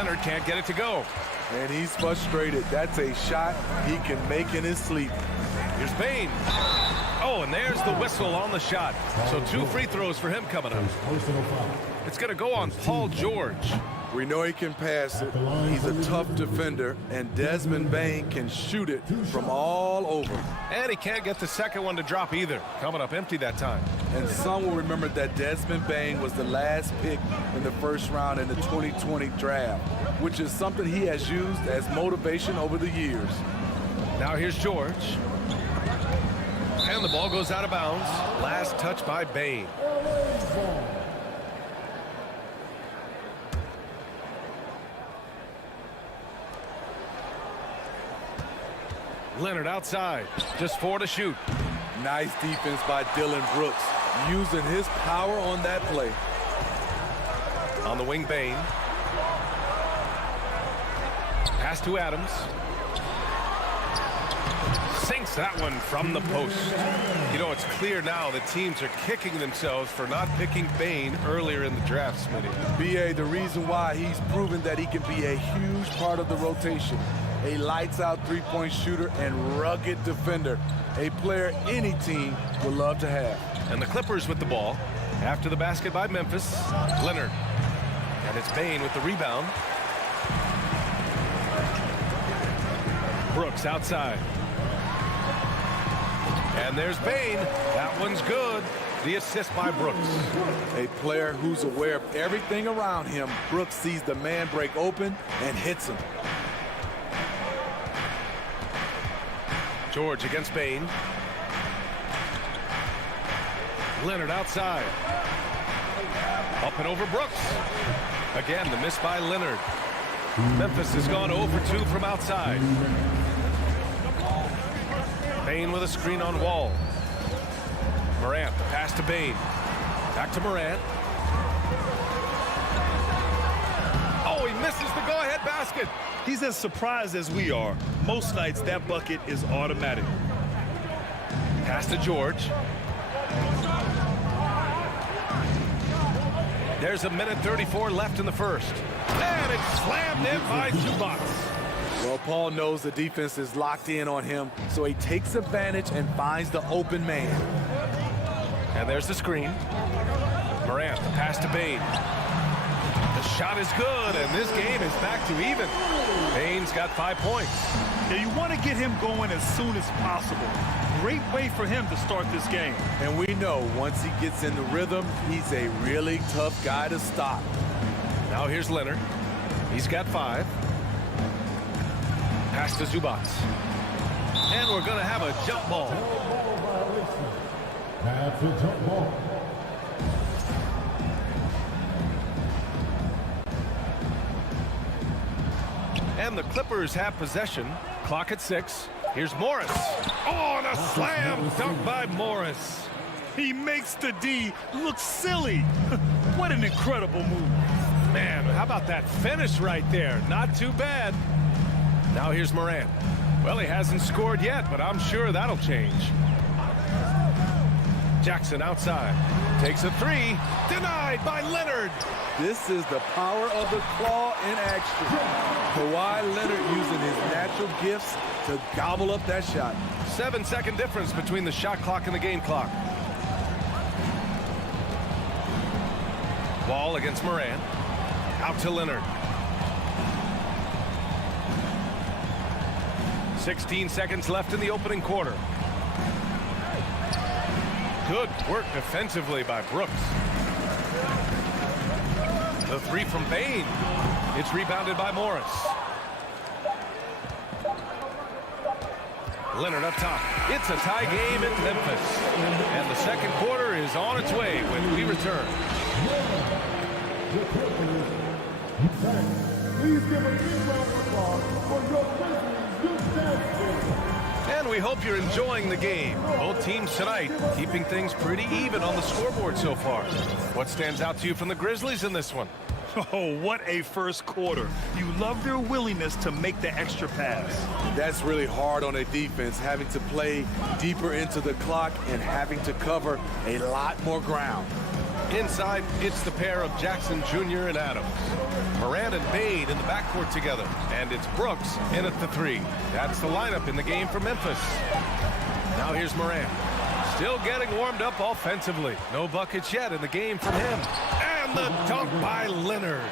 Leonard can't get it to go. And he's frustrated. That's a shot he can make in his sleep. Here's Bane. Oh, and there's the whistle on the shot. So 2 free throws for him coming up. It's going to go on Paul George. We know he can pass it. He's a tough defender, and Desmond Bane can shoot it from all over. And he can't get the second one to drop either. Coming up empty that time. And some will remember that Desmond Bane was the last pick in the first round in the 2020 draft, which is something he has used as motivation over the years. Now here's George. And the ball goes out of bounds. Last touch by Bane. Leonard outside. Just 4 to shoot. Nice defense by Dylan Brooks, using his power on that play. On the wing, Bane. Pass to Adams. Sinks that one from the post. You know, it's clear now that teams are kicking themselves for not picking Bane earlier in the draft, Smitty. B.A., the reason why he's proven that he can be a huge part of the rotation. A lights-out three-point shooter and rugged defender. A player any team would love to have. And the Clippers with the ball. After the basket by Memphis, Leonard. And it's Bane with the rebound. Brooks outside. And there's Bane. That one's good. The assist by Brooks. A player who's aware of everything around him. Brooks sees the man break open and hits him. George against Bane. Leonard outside. Up and over Brooks. Again, the miss by Leonard. Memphis has gone 0 for 2 from outside. Bane with a screen on Wall. Morant, the pass to Bane. Back to Morant. Oh, he misses the go-ahead basket. He's as surprised as we are. Most nights, that bucket is automatic. Pass to George. There's 1:34 left in the first. And it's slammed in by Zubac. Well, Paul knows the defense is locked in on him, so he takes advantage and finds the open man. And there's the screen. Morant, the pass to Bane. The shot is good, and this game is back to even. Bane's got 5 points. Now, you want to get him going as soon as possible. Great way for him to start this game. And we know once he gets in the rhythm, he's a really tough guy to stop. Now here's Leonard. He's got 5. Pass to Zubac. And we're going to have a jump ball. That's a jump ball. And the Clippers have possession. Clock at 6. Here's Morris. Oh, and a slam dunk by Morris. He makes the D look silly. What an incredible move. Man, how about that finish right there? Not too bad. Now here's Morant. Well, he hasn't scored yet, but I'm sure that'll change. Jackson outside. Takes a 3. Denied by Leonard. This is the power of the claw in action. Kawhi Leonard using his natural gifts to gobble up that shot. 7-second difference between the shot clock and the game clock. Ball against Morant. Out to Leonard. 16 seconds left in the opening quarter. Good work defensively by Brooks. The 3 from Bane. It's rebounded by Morris. Leonard up top. It's a tie game in Memphis. And the second quarter is on its way when we return. Please give a big round of applause for your Grizzlies. And we hope you're enjoying the game. Both teams tonight keeping things pretty even on the scoreboard so far. What stands out to you from the Grizzlies in this one? Oh, what a first quarter. You love their willingness to make the extra pass. That's really hard on a defense, having to play deeper into the clock and having to cover a lot more ground. Inside, it's the pair of Jackson Jr. and Adams. Morant and Bade in the backcourt together. And it's Brooks in at the 3. That's the lineup in the game for Memphis. Now here's Morant. Still getting warmed up offensively. No buckets yet in the game from him. And the dunk by Leonard.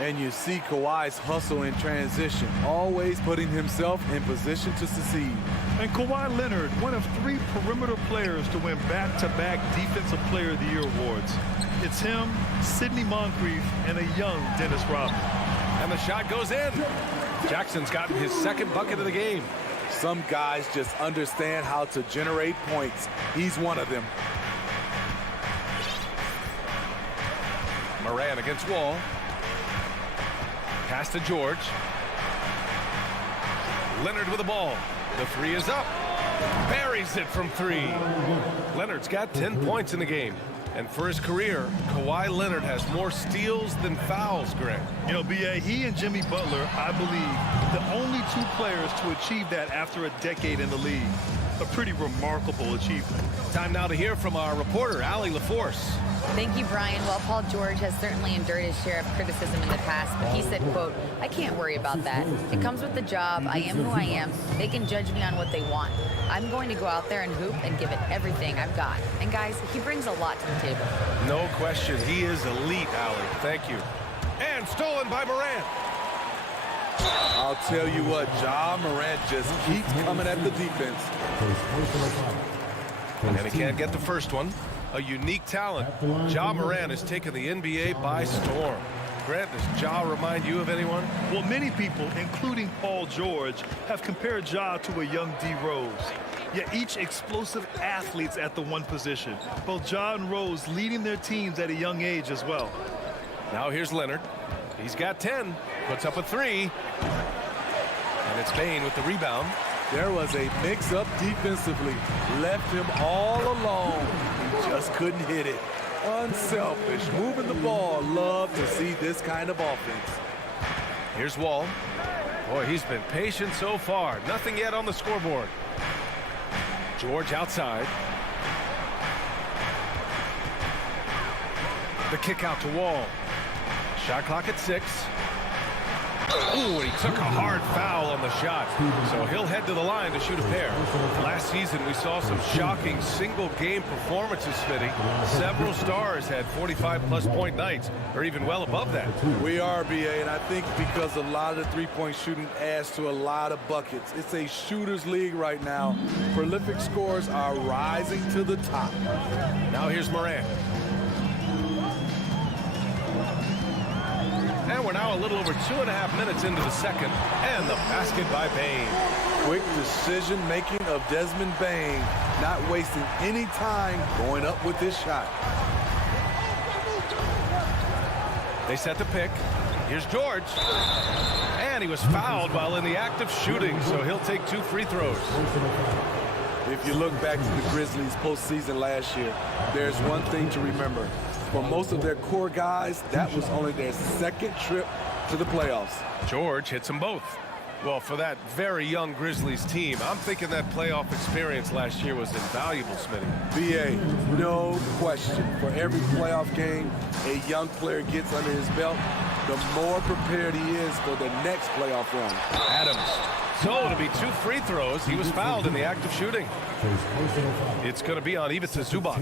And you see Kawhi's hustle in transition, always putting himself in position to succeed. And Kawhi Leonard, one of 3 perimeter players to win back-to-back Defensive Player of the Year awards. It's him, Sidney Moncrief, and a young Dennis Rodman. And the shot goes in. Jackson's gotten his 2nd bucket of the game. Some guys just understand how to generate points. He's one of them. Morant against Wall. Pass to George. Leonard with the ball. The 3 is up. Buries it from 3. Leonard's got 10 points in the game. And for his career, Kawhi Leonard has more steals than fouls, Greg. You know, B.A., he and Jimmy Butler, I believe, the only 2 players to achieve that after a decade in the league. A pretty remarkable achievement. Time now to hear from our reporter, Allie LaForce. Thank you, Brian. Well, Paul George has certainly endured his share of criticism in the past, but he said, quote, "I can't worry about that. It comes with the job. I am who I am. They can judge me on what they want. I'm going to go out there and hoop and give it everything I've got." And guys, he brings a lot to the table. No question. He is elite, Allie. Thank you. And stolen by Morant. I'll tell you what, Ja Morant just keeps coming at the defense. And he can't get the first one. A unique talent. Ja Morant has taken the NBA by storm. Grant, does Ja remind you of anyone? Well, many people, including Paul George, have compared Ja to a young D. Rose. Yet each explosive athletes at the one position. Both Ja and Rose leading their teams at a young age as well. Now here's Leonard. He's got 10. Puts up a 3. And it's Bane with the rebound. There was a mix-up defensively. Left him all alone. He just couldn't hit it. Unselfish, moving the ball. Love to see this kind of offense. Here's Wall. Boy, he's been patient so far. Nothing yet on the scoreboard. George outside. The kick out to Wall. Shot clock at 6. Ooh, he took a hard foul on the shot. So he'll head to the line to shoot a pair. Last season, we saw some shocking single-game performances, Smitty. Several stars had 45-plus point nights, or even well above that. We are, B.A., and I think because a lot of the three-point shooting adds to a lot of buckets. It's a shooter's league right now. Prolific scores are rising to the top. Now here's Morant. And we're now a little over 2.5 minutes into the second. And the basket by Bane. Quick decision-making of Desmond Bane. Not wasting any time going up with this shot. They set the pick. Here's George. And he was fouled while in the act of shooting, so he'll take 2 free throws. If you look back to the Grizzlies postseason last year, there's one thing to remember. For most of their core guys, that was only their 2nd trip to the playoffs. George hits them both. Well, for that very young Grizzlies team, I'm thinking that playoff experience last year was invaluable, Smitty. B.A., no question. For every playoff game a young player gets under his belt, the more prepared he is for the next playoff run. Adams. So to be 2 free throws, he was fouled in the act of shooting. It's going to be on Ivica Zubac.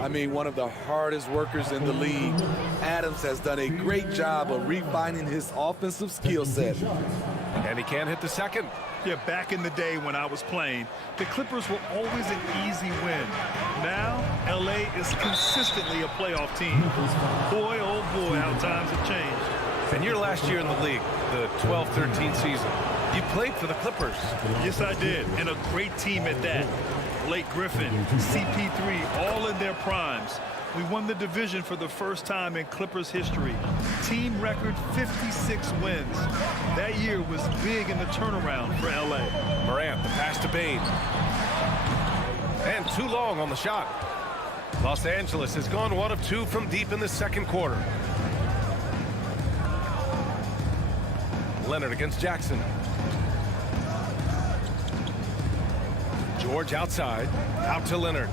I mean, one of the hardest workers in the league. Adams has done a great job of refining his offensive skill set. And he can't hit the second. Yeah, back in the day when I was playing, the Clippers were always an easy win. Now, L.A. is consistently a playoff team. Boy, oh boy, how times have changed. And your last year in the league, the 12-13 season, you played for the Clippers. Yes, I did, and a great team at that. Blake Griffin, CP3, all in their primes. We won the division for the first time in Clippers history. Team record 56 wins. That year was big in the turnaround for L.A. Morant, the pass to Bane. And too long on the shot. Los Angeles has gone 1 of 2 from deep in the second quarter. Leonard against Jackson. George outside. Out to Leonard.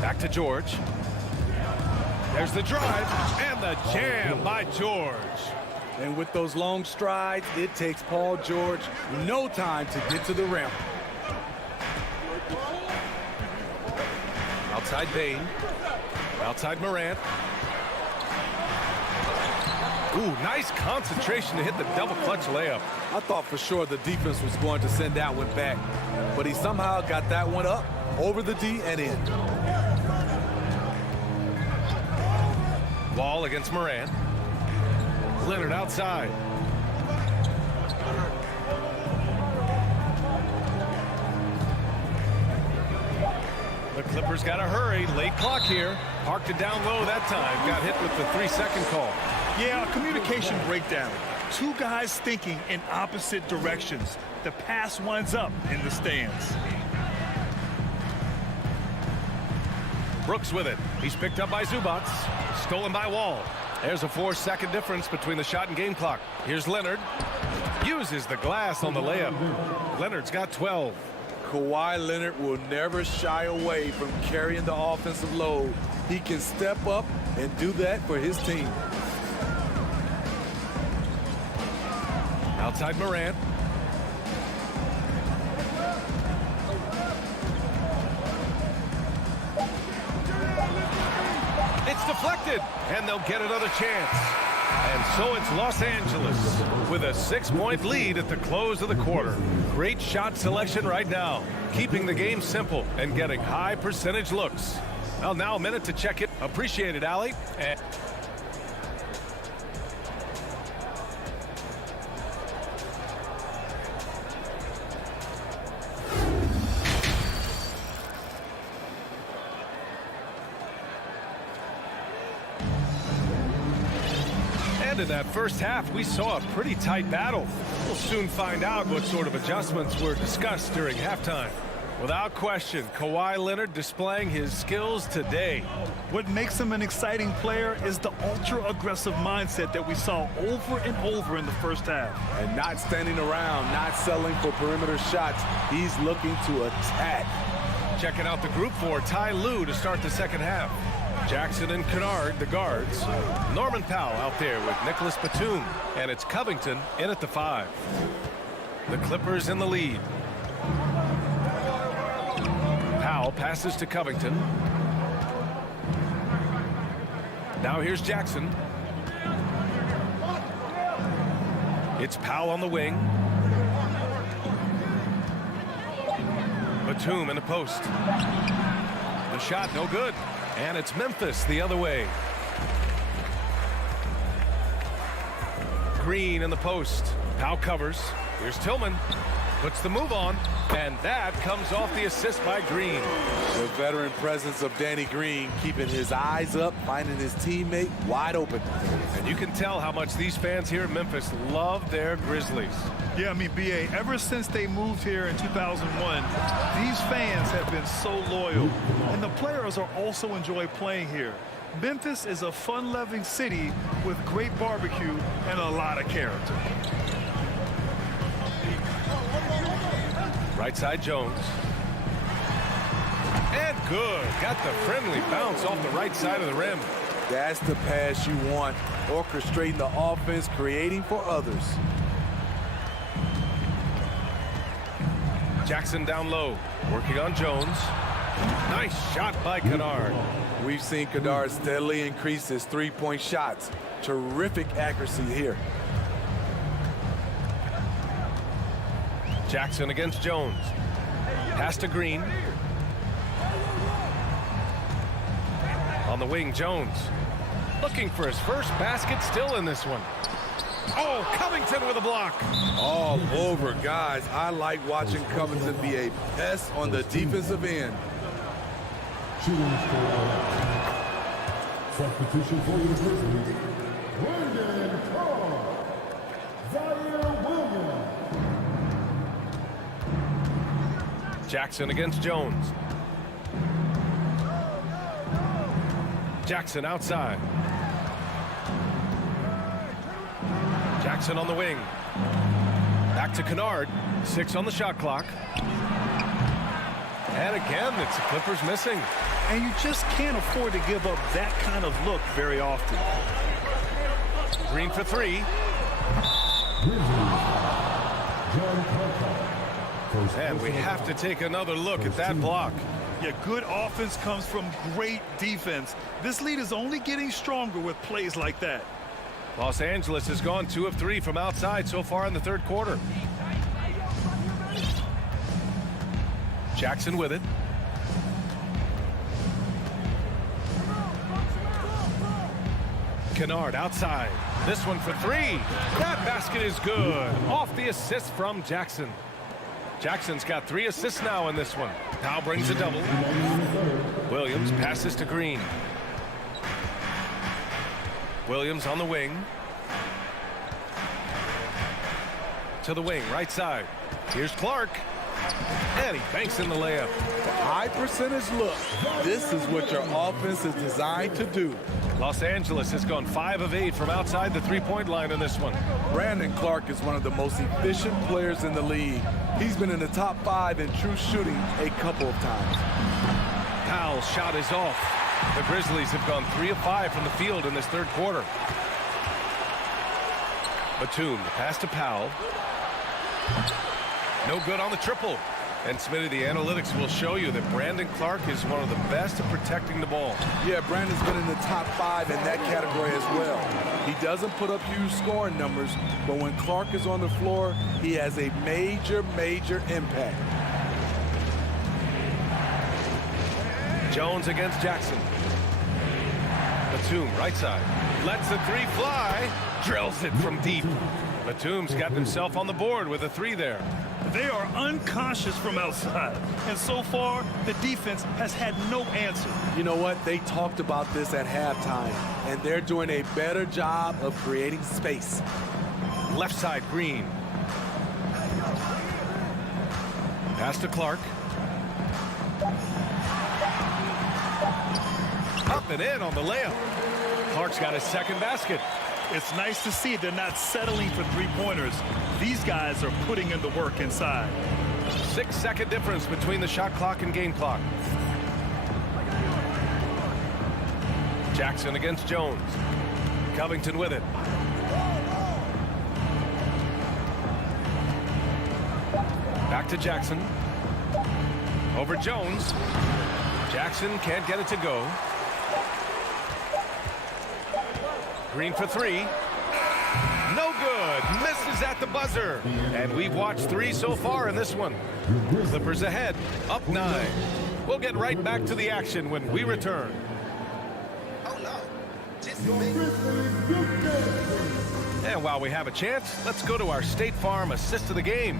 Back to George. There's the drive and the jam by George. And with those long strides, it takes Paul George no time to get to the rim. Outside Bain. Outside Morant. Ooh, nice concentration to hit the double clutch layup. I thought for sure the defense was going to send that one back, but he somehow got that one up, over the D and in. Wall against Morant. Leonard outside. The Clippers got to hurry. Late clock here. Parked it down low that time. Got hit with the 3-second call. Yeah, a communication breakdown. Two guys thinking in opposite directions. The pass winds up in the stands. Brooks with it. He's picked up by Zubac. Stolen by Wall. There's a 4-second difference between the shot and game clock. Here's Leonard. Uses the glass on the layup. Leonard's got 12. Kawhi Leonard will never shy away from carrying the offensive load. He can step up and do that for his team. Outside Morant. It's deflected, and they'll get another chance. And so it's Los Angeles with a 6-point lead at the close of the quarter. Great shot selection right now, keeping the game simple and getting high percentage looks. Well, now a minute to check it. Appreciate it, Allie. And in that first half, we saw a pretty tight battle. We'll soon find out what sort of adjustments were discussed during halftime. Without question, Kawhi Leonard displaying his skills today. What makes him an exciting player is the ultra-aggressive mindset that we saw over and over in the first half. And not standing around, not settling for perimeter shots. He's looking to attack. Checking out the group for Ty Lue to start the second half. Jackson and Kennard, the guards. Norman Powell out there with Nicholas Batum. And it's Covington in at the 5. The Clippers in the lead. Powell passes to Covington. Now here's Jackson. It's Powell on the wing. Batum in the post. The shot no good. And it's Memphis the other way. Green in the post. Powell covers. Here's Tillman. Puts the move on. And that comes off the assist by Green. The veteran presence of Danny Green keeping his eyes up, finding his teammate wide open. And you can tell how much these fans here in Memphis love their Grizzlies. Yeah, I mean, B.A., ever since they moved here in 2001, these fans have been so loyal. And the players are also enjoy playing here. Memphis is a fun-loving city with great barbecue and a lot of character. Right side Jones. And good. Got the friendly bounce off the right side of the rim. That's the pass you want. Orchestrating the offense, creating for others. Jackson down low. Working on Jones. Nice shot by Kennard. We've seen Kennard steadily increase his three-point shots. Terrific accuracy here. Jackson against Jones. Pass to Green. On the wing, Jones. Looking for his first basket, still in this one. Oh, Covington with a block. All over, guys. I like watching Covington be a pest on the defensive end. Substitution for the Grizzlies. Brandon Carr. Zaire Williams. Jackson against Jones. Jackson outside. Jackson on the wing. Back to Kennard. 6 on the shot clock. And again, it's the Clippers missing. And you just can't afford to give up that kind of look very often. Green for three. And we have to take another look at that block. Yeah, good offense comes from great defense. This lead is only getting stronger with plays like that. Los Angeles has gone 2 of 3 from outside so far in the third quarter. Jackson with it. Kennard outside. This one for three. That basket is good. Off the assist from Jackson. Jackson's got 3 assists now in this one. Powell brings a double. Williams passes to Green. Williams on the wing. To the wing, right side. Here's Clark. And he banks in the layup. High percentage look. This is what your offense is designed to do. Los Angeles has gone 5 of 8 from outside the three-point line in this one. Brandon Clark is one of the most efficient players in the league. He's been in the top 5 in true shooting a couple of times. Powell's shot is off. The Grizzlies have gone 3 of 5 from the field in this third quarter. Batum, the pass to Powell. No good on the triple. And Smitty, the analytics will show you that Brandon Clark is one of the best at protecting the ball. Yeah, Brandon's been in the top 5 in that category as well. He doesn't put up huge scoring numbers, but when Clark is on the floor, he has a major, major impact. Jones against Jackson. Batum, right side. Lets the three fly. Drills it from deep. Batum's got himself on the board with a 3 there. They are uncautious from outside. And so far, the defense has had no answer. You know what? They talked about this at halftime, and they're doing a better job of creating space. Left side, Green. Pass to Clark. Up and in on the layup. Clark's got his second basket. It's nice to see they're not settling for three-pointers. These guys are putting in the work inside. 6-second difference between the shot clock and game clock. Jackson against Jones. Covington with it. Back to Jackson. Over Jones. Jackson can't get it to go. Green for 3. No good. Misses at the buzzer. And we've watched 3 so far in this one. Clippers ahead, up 9. We'll get right back to the action when we return. And while we have a chance, let's go to our State Farm assist of the game.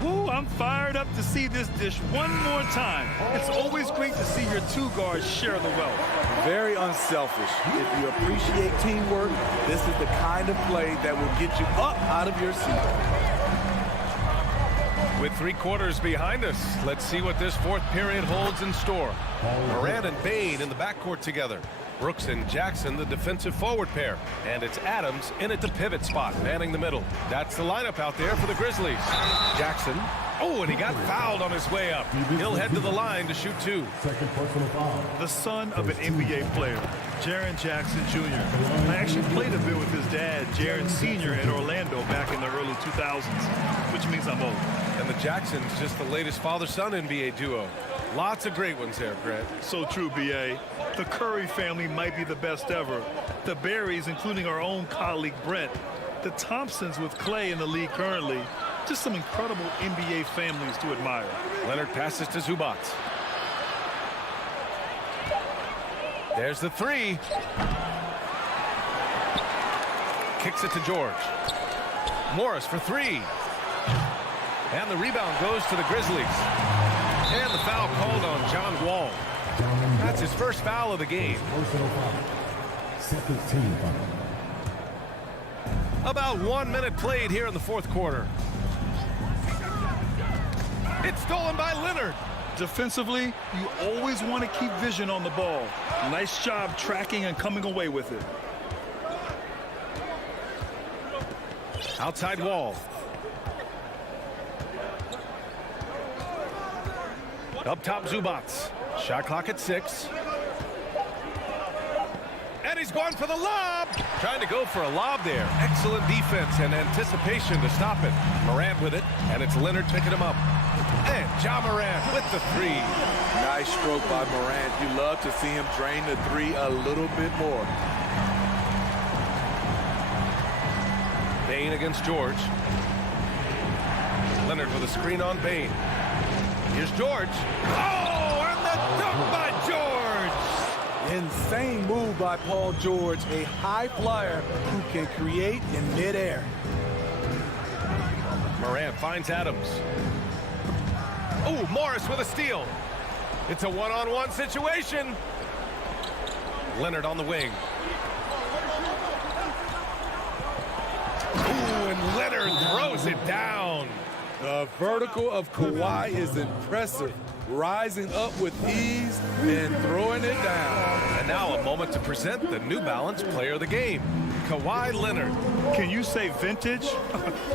Woo, I'm fired up to see this dish one more time. It's always great to see your 2 guards share the wealth. Very unselfish. If you appreciate teamwork, this is the kind of play that will get you up out of your seat. With 3 quarters behind us, let's see what this fourth period holds in store. Morant and Bane in the backcourt together. Brooks and Jackson, the defensive forward pair. And it's Adams in at the pivot spot, manning the middle. That's the lineup out there for the Grizzlies. Jackson. Oh, and he got fouled on his way up. He'll head to the line to shoot 2. Second personal foul. The son of an NBA player, Jaren Jackson Jr. I actually played a bit with his dad, Jaren Sr. in Orlando back in the early 2000s, which means I'm old. And the Jacksons, just the latest father-son NBA duo. Lots of great ones there, Grant. So true, B.A. The Curry family might be the best ever. The Berries, including our own colleague Brent. The Thompsons with Clay in the league currently. Just some incredible NBA families to admire. Leonard passes to Zubac. There's the 3. Kicks it to George. Morris for 3. And the rebound goes to the Grizzlies. And the foul called on John Wall. That's his first foul of the game. Personal foul. Second team foul. About 1 minute played here in the fourth quarter. It's stolen by Leonard. Defensively, you always want to keep vision on the ball. Nice job tracking and coming away with it. Outside Wall. Up top, Zubac. Shot clock at 6. And he's going for the lob. Trying to go for a lob there. Excellent defense and anticipation to stop it. Morant with it, and it's Leonard picking him up. And Ja Morant with the 3. Nice stroke by Morant. You love to see him drain the 3 a little bit more. Bane against George. Leonard with a screen on Bane. Here's George. Oh, and the dunk by George! Insane move by Paul George, a high flyer who can create in midair. Morant finds Adams. Oh, Morris with a steal. It's a one-on-one situation. Leonard on the wing. Ooh, and Leonard throws it down. The vertical of Kawhi is impressive, rising up with ease and throwing it down. And now a moment to present the New Balance Player of the Game, Kawhi Leonard. Can you say vintage?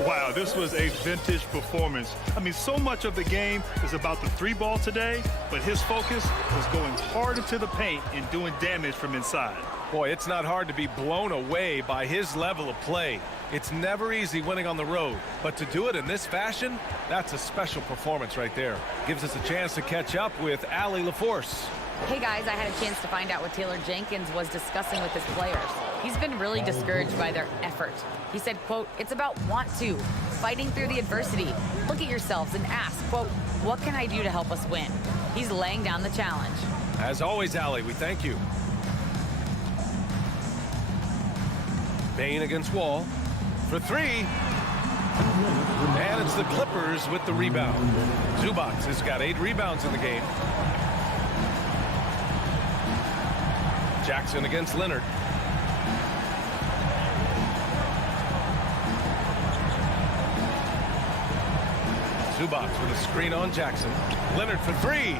Wow, this was a vintage performance. I mean, so much of the game is about the 3-ball today, but his focus was going hard into the paint and doing damage from inside. Boy, it's not hard to be blown away by his level of play. It's never easy winning on the road, but to do it in this fashion, that's a special performance right there. Gives us a chance to catch up with Allie LaForce. Hey guys, I had a chance to find out what Taylor Jenkins was discussing with his players. He's been really discouraged by their effort. He said, quote, "It's about want to, fighting through the adversity. Look at yourselves and ask, quote, what can I do to help us win?" He's laying down the challenge. As always, Allie, we thank you. Bane against Wall for 3. And it's the Clippers with the rebound. Zubac has got 8 rebounds in the game. Jackson against Leonard. Zubac with a screen on Jackson. Leonard for 3.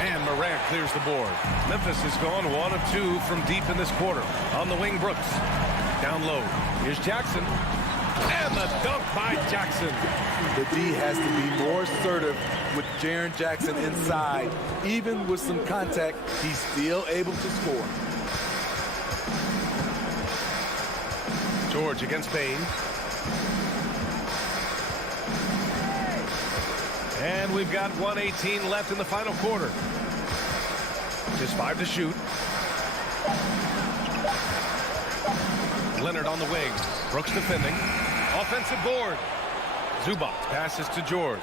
And Morant clears the board. Memphis has gone 1 of 2 from deep in this quarter. On the wing, Brooks. Down low. Here's Jackson. And the dunk by Jackson. The D has to be more assertive with Jaren Jackson inside. Even with some contact, he's still able to score. George against Bane. And we've got 1:18 left in the final quarter. Just 5 to shoot. Leonard on the wing. Brooks defending. Offensive board. Zubac passes to George.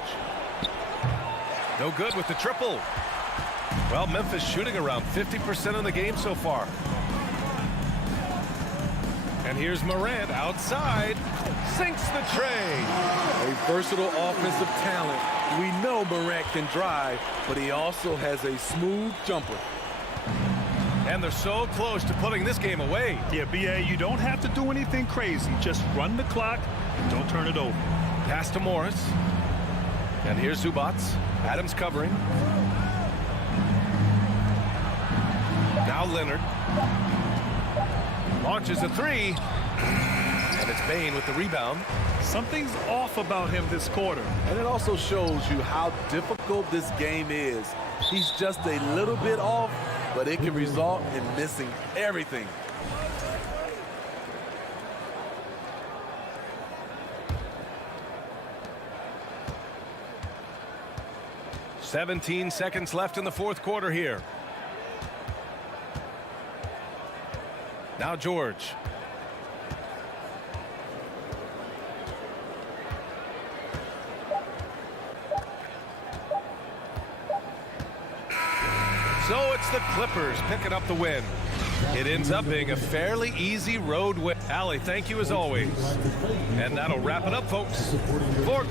No good with the triple. Well, Memphis shooting around 50% of the game so far. And here's Morant outside. Sinks the tray. A versatile offensive talent. We know Morant can drive, but he also has a smooth jumper. And they're so close to putting this game away. Yeah, B.A., you don't have to do anything crazy. Just run the clock and don't turn it over. Pass to Morris. And here's Zubac. Adams covering. Now Leonard. Launches a 3. And it's Bane with the rebound. Something's off about him this quarter. And it also shows you how difficult this game is. He's just a little bit off, but it can result in missing everything. "17 seconds left in the fourth quarter here. Now George. So it's the Clippers picking up the win. It ends up being a fairly easy road win. Allie, thank you as always. And that'll wrap it up, folks. For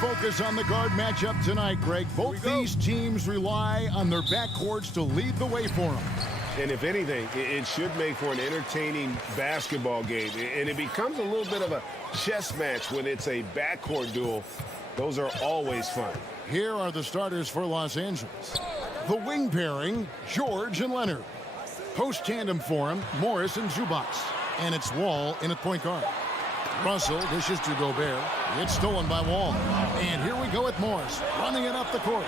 Focus on the guard matchup tonight, Greg. Both these teams rely on their backcourts to lead the way for them. And if anything, it should make for an entertaining basketball game. And it becomes a little bit of a chess match when it's a backcourt duel. Those are always fun. Here are the starters for Los Angeles. The wing pairing, George and Leonard. Post tandem for him, Morris and Zubac. And it's Wall in at point guard. Russell dishes to Gobert. It's stolen by Wall. And here we go with Morris, running it up the court.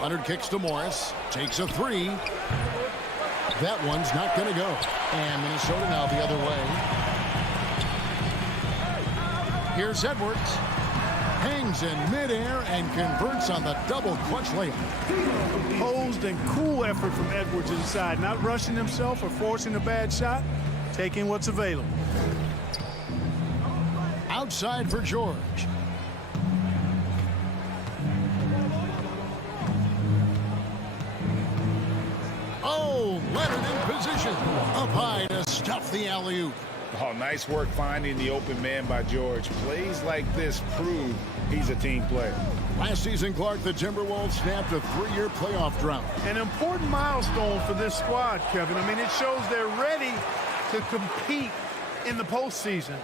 Leonard kicks to Morris, takes a three. That one's not going to go. And Minnesota now the other way. Here's Edwards. Hangs in midair and converts on the double clutch layup. Composed and cool effort from Edwards inside, not rushing himself or forcing a bad shot, taking what's available. Outside for George. Oh, Leonard in position. Up high to stuff the alley-oop. Oh, nice work finding the open man by George. Plays like this prove he's a team player. Last season, Clark, the Timberwolves snapped a 3-year playoff drought. An important milestone for this squad, Kevin. I mean, it shows they're ready to compete in the postseason.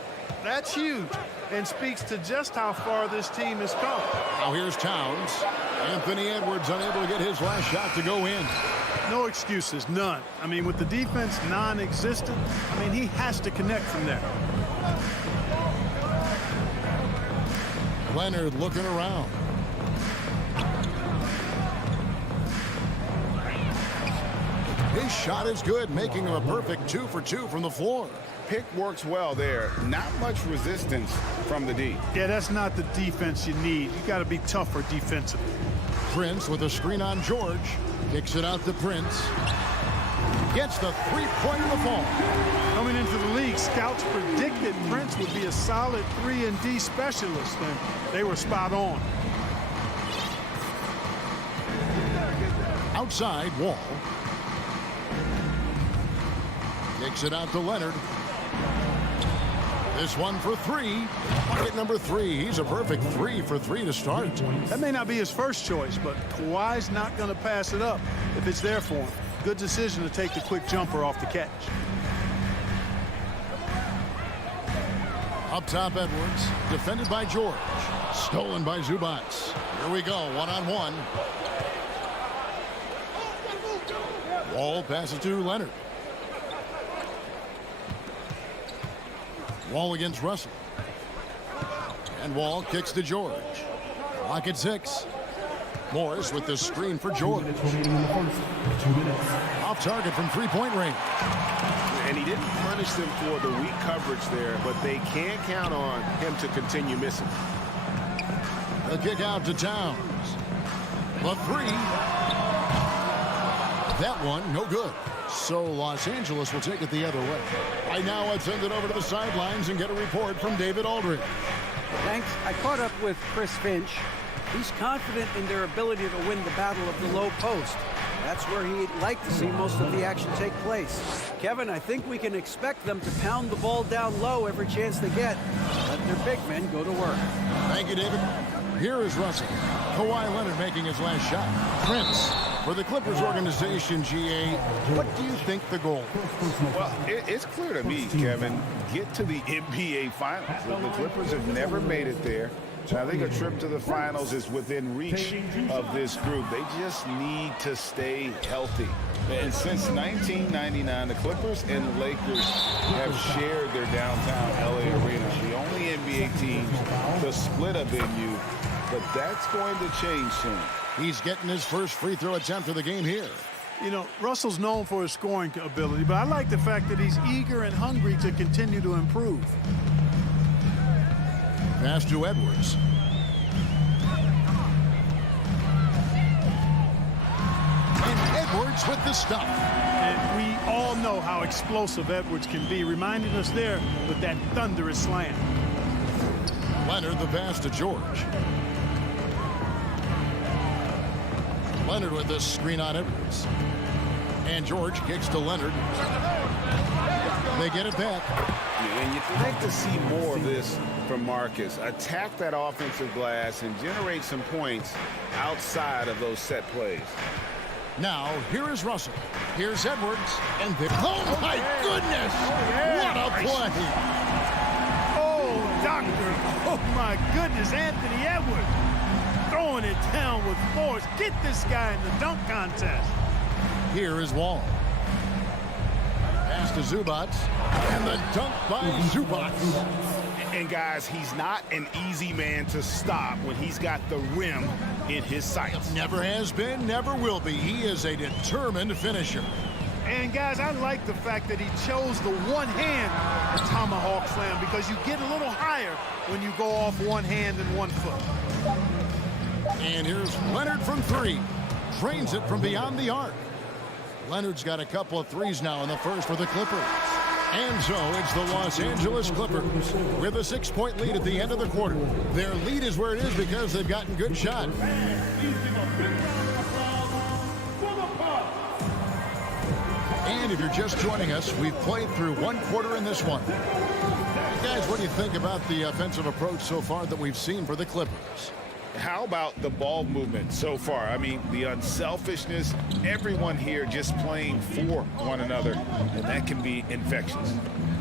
That's huge. and speaks to just how far this team has come. Now here's Towns. Anthony Edwards unable to get his last shot to go in. No excuses, none. I mean, with the defense non-existent, I mean, he has to connect from there. Leonard looking around. His shot is good, making him a perfect 2 for 2 from the floor. Pick works well there. Not much resistance from the D. Yeah, that's not the defense you need. You got to be tougher defensively. Prince with a screen on George. Kicks it out to Prince. Gets the three-point in the fall. Coming into the league, scouts predicted Prince would be a solid 3-and-D specialist, and they were spot on. Outside, Wall. Kicks it out to Leonard. This one for 3. Bucket number 3. He's a perfect 3 for 3 to start. That may not be his first choice, but Kawhi's not going to pass it up if it's there for him. Good decision to take the quick jumper off the catch. Up top, Edwards. Defended by George. Stolen by Zubac. Here we go, one-on-one. Wall passes to Leonard. Wall against Russell. And Wall kicks to George. Clock at 6. Morris with the screen for George. Off target from three-point range. And he didn't punish them for the weak coverage there, but they can't count on him to continue missing. The kick out to Towns. The 3. That one, no good. So Los Angeles will take it the other way. Right now, let's send it over to the sidelines and get a report from David Aldridge. Thanks. I caught up with Chris Finch. He's confident in their ability to win the battle of the low post. That's where he'd like to see most of the action take place. Kevin, I think we can expect them to pound the ball down low every chance they get. Let their big men go to work. Thank you, David. Here is Russell. Kawhi Leonard making his last shot. Prince. For the Clippers organization, GA, what do you think the goal? Well, it's clear to me, Kevin, get to the NBA Finals. The Clippers have never made it there. I think a trip to the finals is within reach of this group. They just need to stay healthy. And since 1999, the Clippers and the Lakers have shared their downtown LA arena. The only NBA teams to split a venue, but that's going to change soon. He's getting his first free throw attempt of the game here. You know, Russell's known for his scoring ability, but I like the fact that he's eager and hungry to continue to improve. Pass to Edwards. And Edwards with the stop. And we all know how explosive Edwards can be, reminding us there with that thunderous slam. Leonard the pass to George. Leonard with the screen on Edwards. And George kicks to Leonard. They get it back. And you'd like to see more of this from Marcus. Attack that offensive glass and generate some points outside of those set plays. Now, here is Russell. Here's Edwards. And oh, my goodness! What a play! Oh, doctor! Oh, my goodness, Anthony Edwards! Throwing it down with force. Get this guy in the dunk contest. Here is Wall. Pass to Zubac. And the dunk by Zubac. And guys, he's not an easy man to stop when he's got the rim in his sights. Never has been, never will be. He is a determined finisher. And guys, I like the fact that he chose the one-hand tomahawk slam because you get a little higher when you go off one hand and 1 foot. And here's Leonard from 3. Drains it from beyond the arc. Leonard's got a couple of threes now in the first for the Clippers. And so it's the Los Angeles Clippers with a 6-point lead at the end of the quarter. Their lead is where it is because they've gotten good shot. And if you're just joining us, we've played through 1 quarter in this one. Guys, what do you think about the offensive approach so far that we've seen for the Clippers? how about the ball movement so far? I mean, the unselfishness, everyone here just playing for one another, and that can be infectious.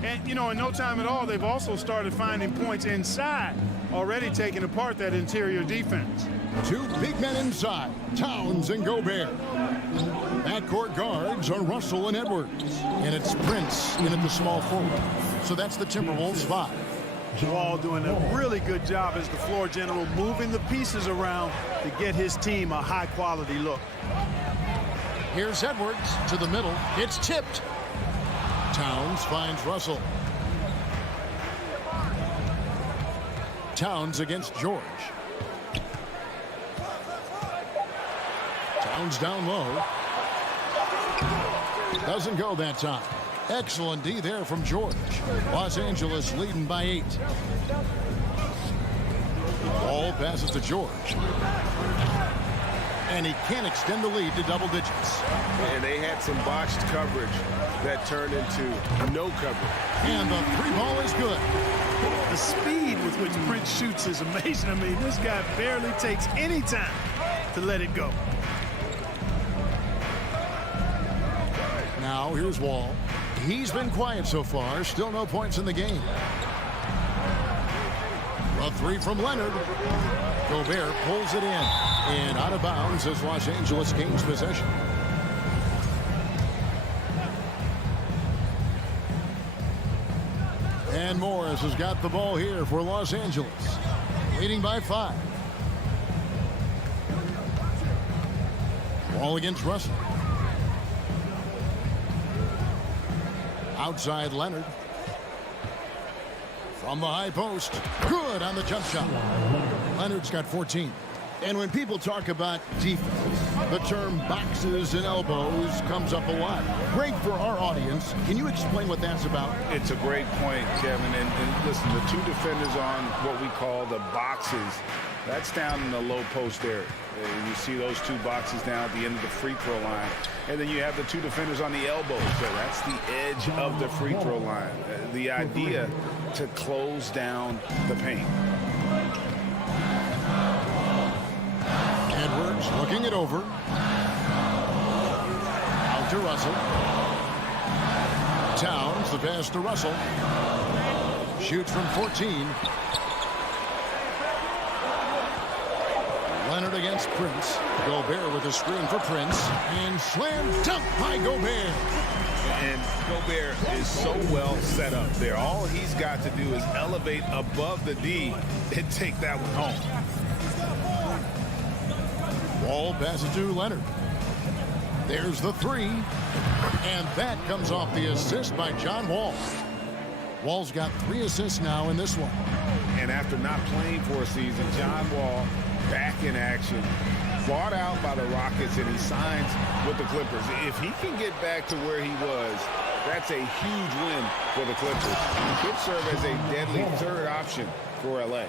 And, you know, in no time at all, they've also started finding points inside, already taking apart that interior defense. Two big men inside, Towns and Gobert. Backcourt guards are Russell and Edwards. And it's Prince in at the small forward. So that's the Timberwolves 5. Wall doing a really good job as the floor general, moving the pieces around to get his team a high-quality look. Here's Edwards to the middle. It's tipped. Towns finds Russell. Towns against George. Towns down low. Doesn't go that time. Excellent D there from George. Los Angeles leading by 8. Ball passes to George. And he can't extend the lead to double digits. And they had some botched coverage that turned into no coverage. And the 3-ball is good. The speed with which Prince shoots is amazing. I mean, this guy barely takes any time to let it go. Now here's Wall. He's been quiet so far. Still no points in the game. A 3 from Leonard. Gobert pulls it in. And out of bounds as Los Angeles gains possession. And Morris has got the ball here for Los Angeles. Leading by 5. Ball against Russell. Outside Leonard. From the high post. Good on the jump shot. Leonard's got 14. And when people talk about defense, the term boxes and elbows comes up a lot. Great for our audience. Can you explain what that's about? It's a great point, Kevin. And listen, the two defenders on what we call the boxes, that's down in the low post area. You see those two boxes down at the end of the free throw line. And then you have the two defenders on the elbows. So that's the edge of the free throw line. The idea to close down the paint. Edwards looking it over. Out to Russell. Towns, the pass to Russell. Shoots from 14. Leonard against Prince. Gobert with a screen for Prince. And slam dunk by Gobert. And Gobert is so well set up there. All he's got to do is elevate above the D and take that one home. Ball passes to Leonard. There's the 3. And that comes off the assist by John Wall. Wall's got 3 assists now in this one. And after not playing for a season, John Wall back in action. Bought out by the Rockets, and he signs with the Clippers. If he can get back to where he was, that's a huge win for the Clippers. He could serve as a deadly third option for L.A.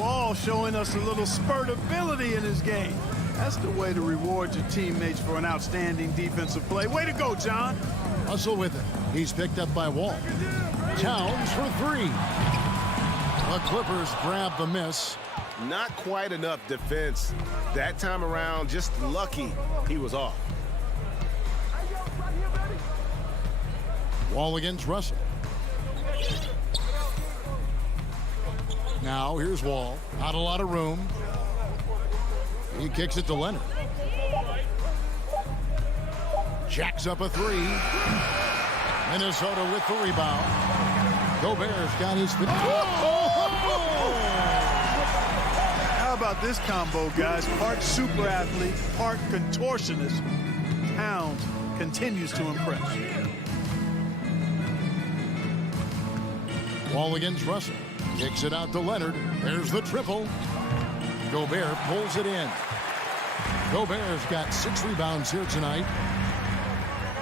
Wall showing us a little spurt ability in his game. That's the way to reward your teammates for an outstanding defensive play. Way to go, John. Russell with it. He's picked up by Wall. Towns for 3. The Clippers grab the miss. Not quite enough defense. That time around, just lucky he was off. Wall against Russell. Now here's Wall. Not a lot of room. He kicks it to Leonard. Jacks up a 3. Minnesota with the rebound. Gobert's got his 50. How about this combo, guys? Part super athlete, part contortionist. Towns continues to impress. Wall against Russell. Kicks it out to Leonard. There's the triple. Gobert pulls it in. Gobert's got 6 rebounds here tonight.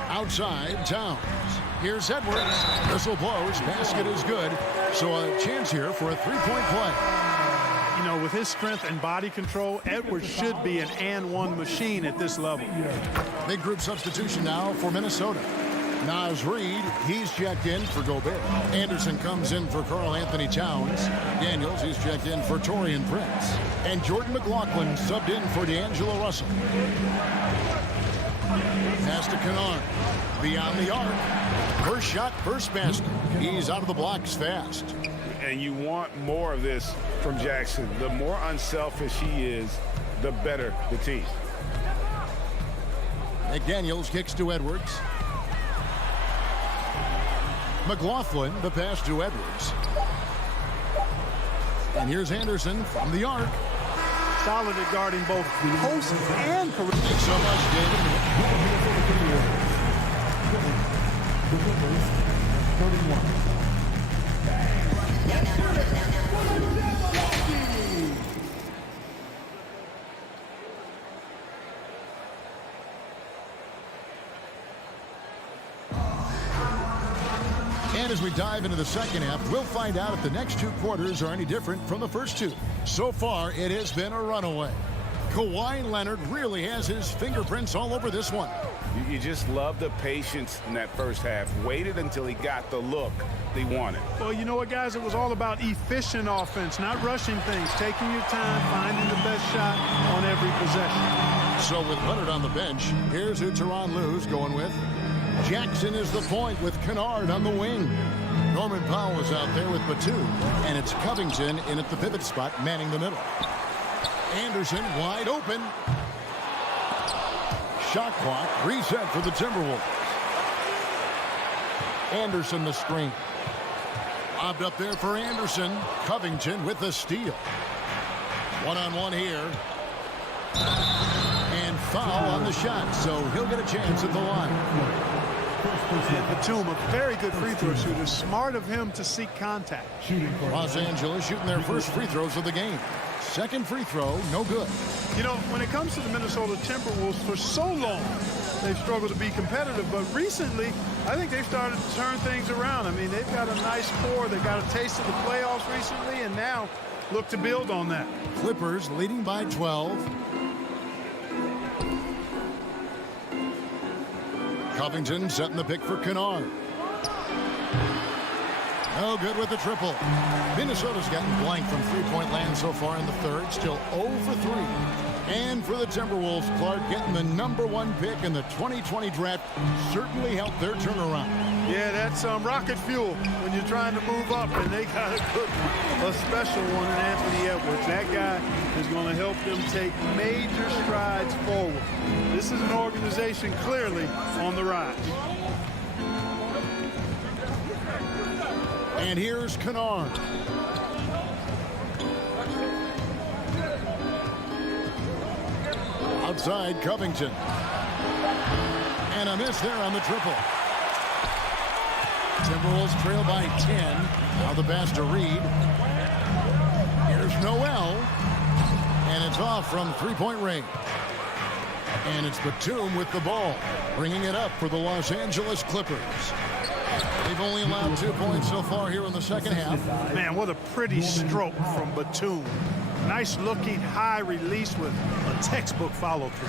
Outside, Towns. Here's Edwards. Whistle blows. Basket is good. So a chance here for a 3-point play. You know, with his strength and body control, Edwards should be an and-one machine at this level. Big group substitution now for Minnesota. Naz Reid, he's checked in for Gobert. Anderson comes in for Karl Anthony Towns. Daniels, he's checked in for Taurean Prince. And Jordan McLaughlin subbed in for D'Angelo Russell. Pass to Kennard. Beyond the arc. First shot, first basket. He's out of the blocks fast. And you want more of this from Jackson. The more unselfish he is, the better the team. McDaniels kicks to Edwards. McLaughlin, the pass to Edwards. And here's Anderson from the arc. Solid at guarding both post and perimeter. Thanks so much, And as we dive into the second half, we'll find out if the next two quarters are any different from the first two. So far, it has been a runaway. Kawhi Leonard really has his fingerprints all over this one. You just love the patience in that first half. Waited until he got the look they wanted. Well, you know what, guys? It was all about efficient offense, not rushing things, taking your time, finding the best shot on every possession. So with Leonard on the bench, here's who Tyronn Lue's going with. Jackson is the point with Kennard on the wing. Norman Powell is out there with Batum, and it's Covington in at the pivot spot, manning the middle. Anderson wide open. Shot clock reset for the Timberwolves. Anderson the screen. Lobbed up there for Anderson. Covington with the steal. One-on-one here. And foul on the shot, so he'll get a chance at the line. And Batum, a very good free throw shooter. Smart of him to seek contact. Los Angeles shooting their first free throws of the game. Second free throw, no good. You know, when it comes to the Minnesota Timberwolves, for so long, they've struggled to be competitive. But recently, I think they've started to turn things around. I mean, they've got a nice core. They got a taste of the playoffs recently, and now look to build on that. Clippers leading by 12. Covington setting the pick for Kennard. No good with the triple. Minnesota's gotten blank from three-point land so far in the third. Still 0 for 3. And for the Timberwolves, Clark getting the #1 pick in the 2020 draft certainly helped their turnaround. Yeah, that's rocket fuel when you're trying to move up, and they got a good one, a special one in Anthony Edwards. That guy is going to help them take major strides forward. This is an organization clearly on the rise. And here's Kennard. Outside Covington. And a miss there on the triple. Timberwolves trail by 10. Now the pass to Reid. Here's Noel. And it's off from three-point range. And it's Batum with the ball, bringing it up for the Los Angeles Clippers. They've only allowed 2 points so far here in the second half. Man, what a pretty stroke from Batum. Nice looking high release with a textbook follow through.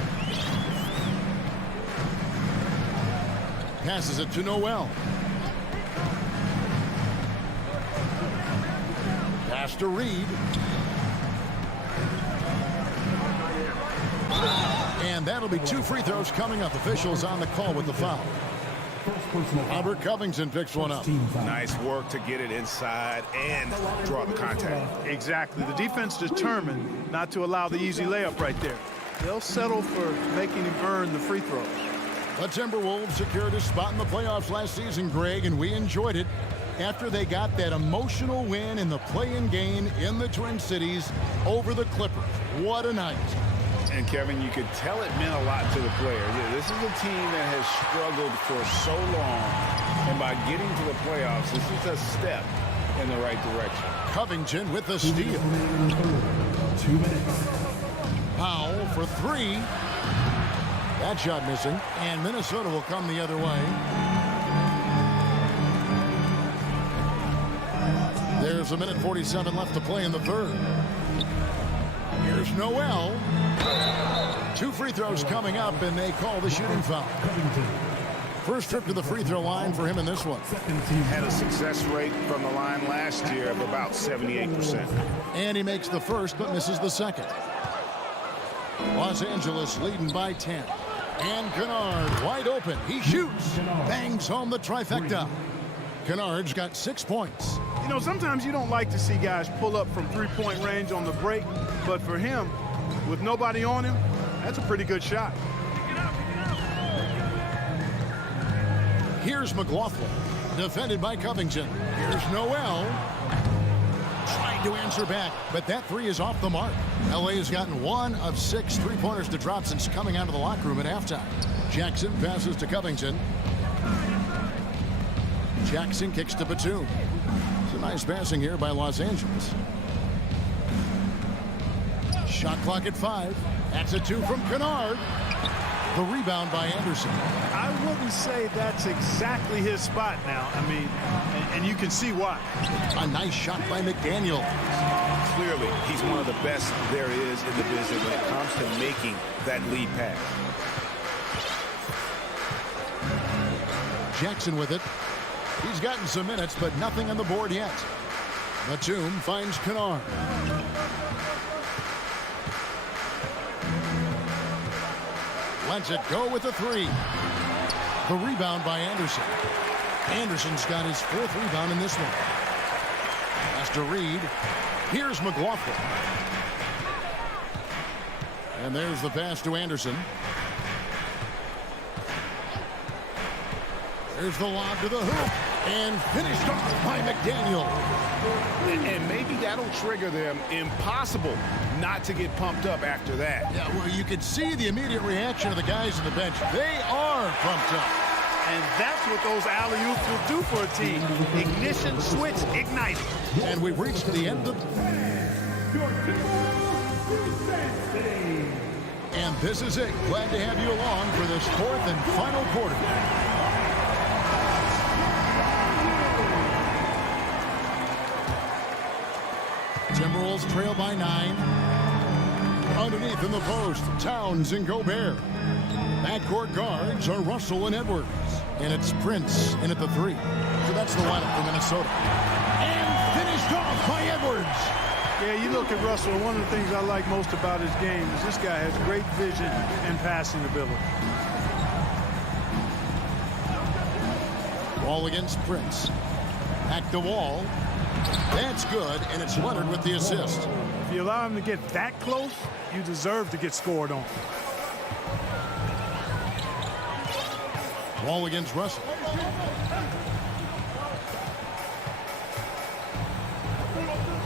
Passes it to Noel. Pass to Reid. And that'll be 2 free throws coming up. Officials on the call with the foul. Albert Covington picks one up. Nice work to get it inside and draw the contact. Exactly. The defense determined not to allow the easy layup right there. They'll settle for making him earn the free throws. The Timberwolves secured a spot in the playoffs last season, Greg, and we enjoyed it after they got that emotional win in the play-in game in the Twin Cities over the Clippers. What a night. And, Kevin, you could tell it meant a lot to the players. This is a team that has struggled for so long, and by getting to the playoffs, this is a step in the right direction. Covington with the steal. 2 minutes. Powell for 3. That shot missing, and Minnesota will come the other way. There's a minute 47 left to play in the third. Here's Noel. 2 free throws coming up, and they call the shooting foul. First trip to the free throw line for him in this one. Had a success rate from the line last year of about 78%. And he makes the first but misses the second. Los Angeles leading by 10. And Kennard wide open. He shoots. Bangs home the trifecta. Kennard's got 6 points. You know, sometimes you don't like to see guys pull up from three-point range on the break, but for him, with nobody on him, that's a pretty good shot. Here's McLaughlin, defended by Covington. Here's Noel. Trying to answer back, but that three is off the mark. LA has gotten 1 of 6 three-pointers to drop since coming out of the locker room at halftime. Jackson passes to Covington. Jackson kicks to Batum. It's a nice passing here by Los Angeles. Shot clock at 5. That's a 2 from Kennard. The rebound by Anderson. I wouldn't say that's exactly his spot now. I mean, and you can see why. A nice shot by McDaniel. Clearly, he's one of the best there is in the business when it comes to making that lead pass. Jackson with it. He's gotten some minutes, but nothing on the board yet. Batum finds Kennard. Lets it go with the 3. The rebound by Anderson. Anderson's got his 4th rebound in this one. Has to Reed. Here's McLaughlin. And there's the pass to Anderson. There's the lob to the hoop. And finished off by McDaniel. And maybe that'll trigger them. Impossible not to get pumped up after that. Yeah, well, you can see the immediate reaction of the guys on the bench. They are pumped up. And that's what those alley-oops will do for a team. Ignition, switch, ignite. And we've reached the end of... And this is it. Glad to have you along for this 4th and final quarter. Timberwolves trail by 9. Underneath in the post, Towns and Gobert. Backcourt guards are Russell and Edwards. And it's Prince in at the 3. So that's the lineup for Minnesota. And finished off by Edwards. Yeah, you look at Russell, and one of the things I like most about his game is this guy has great vision and passing ability. Wall against Prince. Back to Wall. That's good, and it's Leonard with the assist. If you allow him to get that close, you deserve to get scored on. Wall against Russell.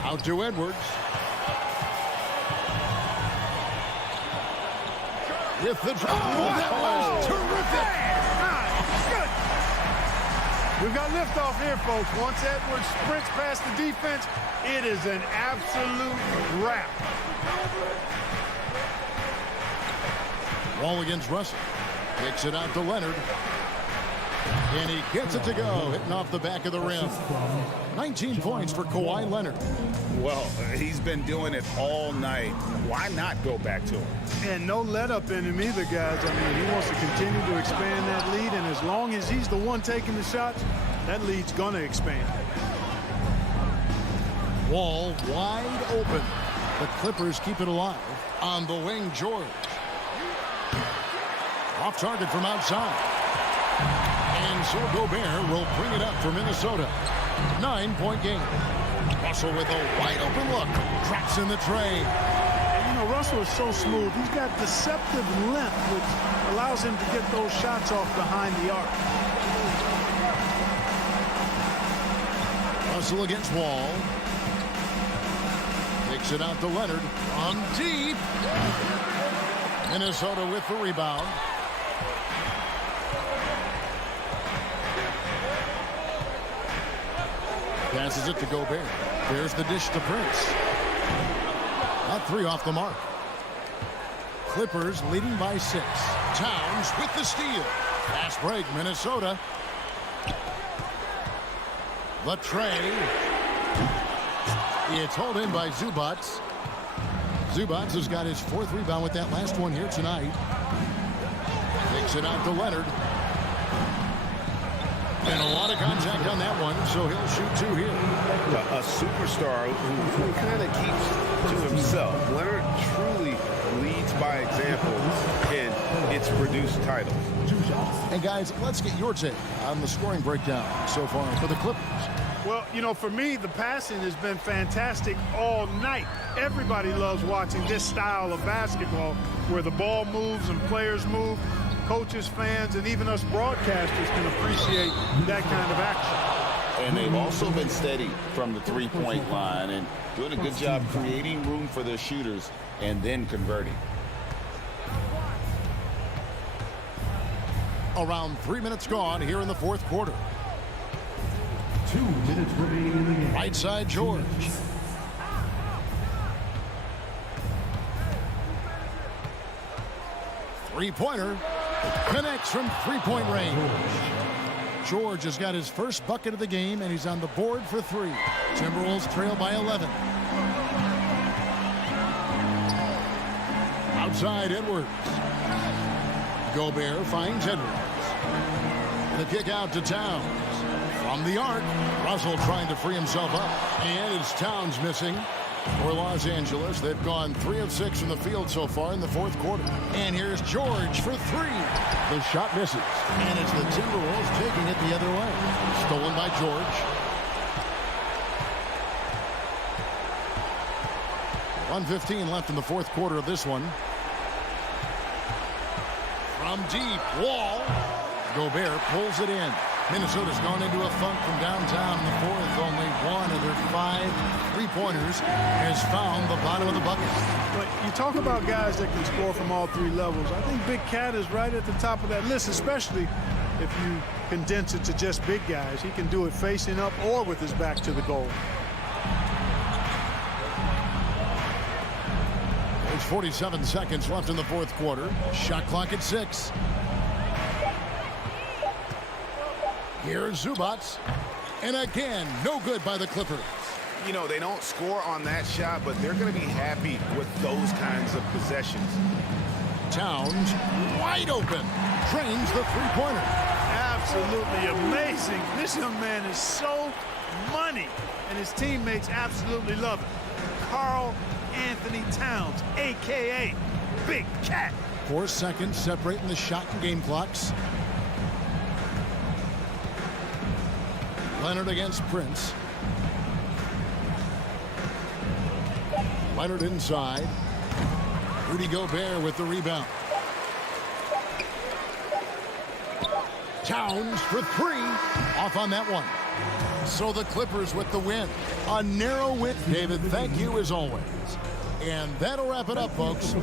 Out to Edwards. With the drop. Oh, that was terrific. Good. We've got liftoff here, folks. Once Edwards sprints past the defense, it is an absolute wrap. Wall against Russell. Kicks it out to Leonard. And he gets it to go, hitting off the back of the rim. 19 points for Kawhi Leonard. Well, he's been doing it all night. Why not go back to him? And no let up in him either, guys. I mean, he wants to continue to expand that lead, and as long as he's the one taking the shots, that lead's going to expand. Wall wide open. The Clippers keep it alive. On the wing, George. Off target from outside. And so Gobert will bring it up for Minnesota. 9-point game. Russell with a wide open look. Drops in the tray. You know, Russell is so smooth. He's got deceptive length, which allows him to get those shots off behind the arc. Russell against Wall. Takes it out to Leonard. On deep. Minnesota with the rebound. Passes it to Gobert. There's the dish to Prince. That 3 off the mark. Clippers leading by 6. Towns with the steal. Fast break, Minnesota. The tray. It's hauled in by Zubats. Zubats has got his 4th rebound with that last one here tonight. Takes it out to Leonard. And a lot of contact on that one, so he'll shoot 2 here. A superstar who kind of keeps to himself. Leonard truly leads by example, and it's produced titles. And guys, let's get your take on the scoring breakdown so far for the Clippers. Well, you know, for me, the passing has been fantastic all night. Everybody loves watching this style of basketball where the ball moves and players move. Coaches, fans, and even us broadcasters can appreciate that kind of action. And they've also been steady from the three-point line and doing a good job creating room for their shooters and then converting. Around 3 minutes gone here in the fourth quarter. 2 minutes remaining in the game. Right side, George. Three-pointer. Connects from three-point range. George has got his first bucket of the game, and he's on the board for 3. Timberwolves trail by 11. Outside, Edwards. Gobert finds Edwards. The kick out to Towns. From the arc, Russell trying to free himself up. And it's Towns missing for Los Angeles. They've gone 3 of 6 from the field so far in the fourth quarter. And here's George for 3. The shot misses. And it's the Timberwolves taking it the other way. Stolen by George. 1:15 left in the fourth quarter of this one. From deep, Wall. Gobert pulls it in. Minnesota's gone into a funk from downtown in the fourth. Only 1 of their 5 three-pointers has found the bottom of the bucket. But you talk about guys that can score from all 3 levels. I think Big Cat is right at the top of that list, especially if you condense it to just big guys. He can do it facing up or with his back to the goal. There's 47 seconds left in the fourth quarter. Shot clock at 6. Here's Zubats. And again, no good by the Clippers. You know, they don't score on that shot, but they're going to be happy with those kinds of possessions. Towns, wide open, drains the three-pointer. Absolutely amazing. This young man is so money, and his teammates absolutely love it. Karl Anthony Towns, a.k.a. Big Cat. 4 seconds separating the shot and game clocks. Leonard against Prince. Leonard inside. Rudy Gobert with the rebound. Towns for 3. Off on that one. So the Clippers with the win. A narrow win. David, thank you as always. And that'll wrap it up, folks.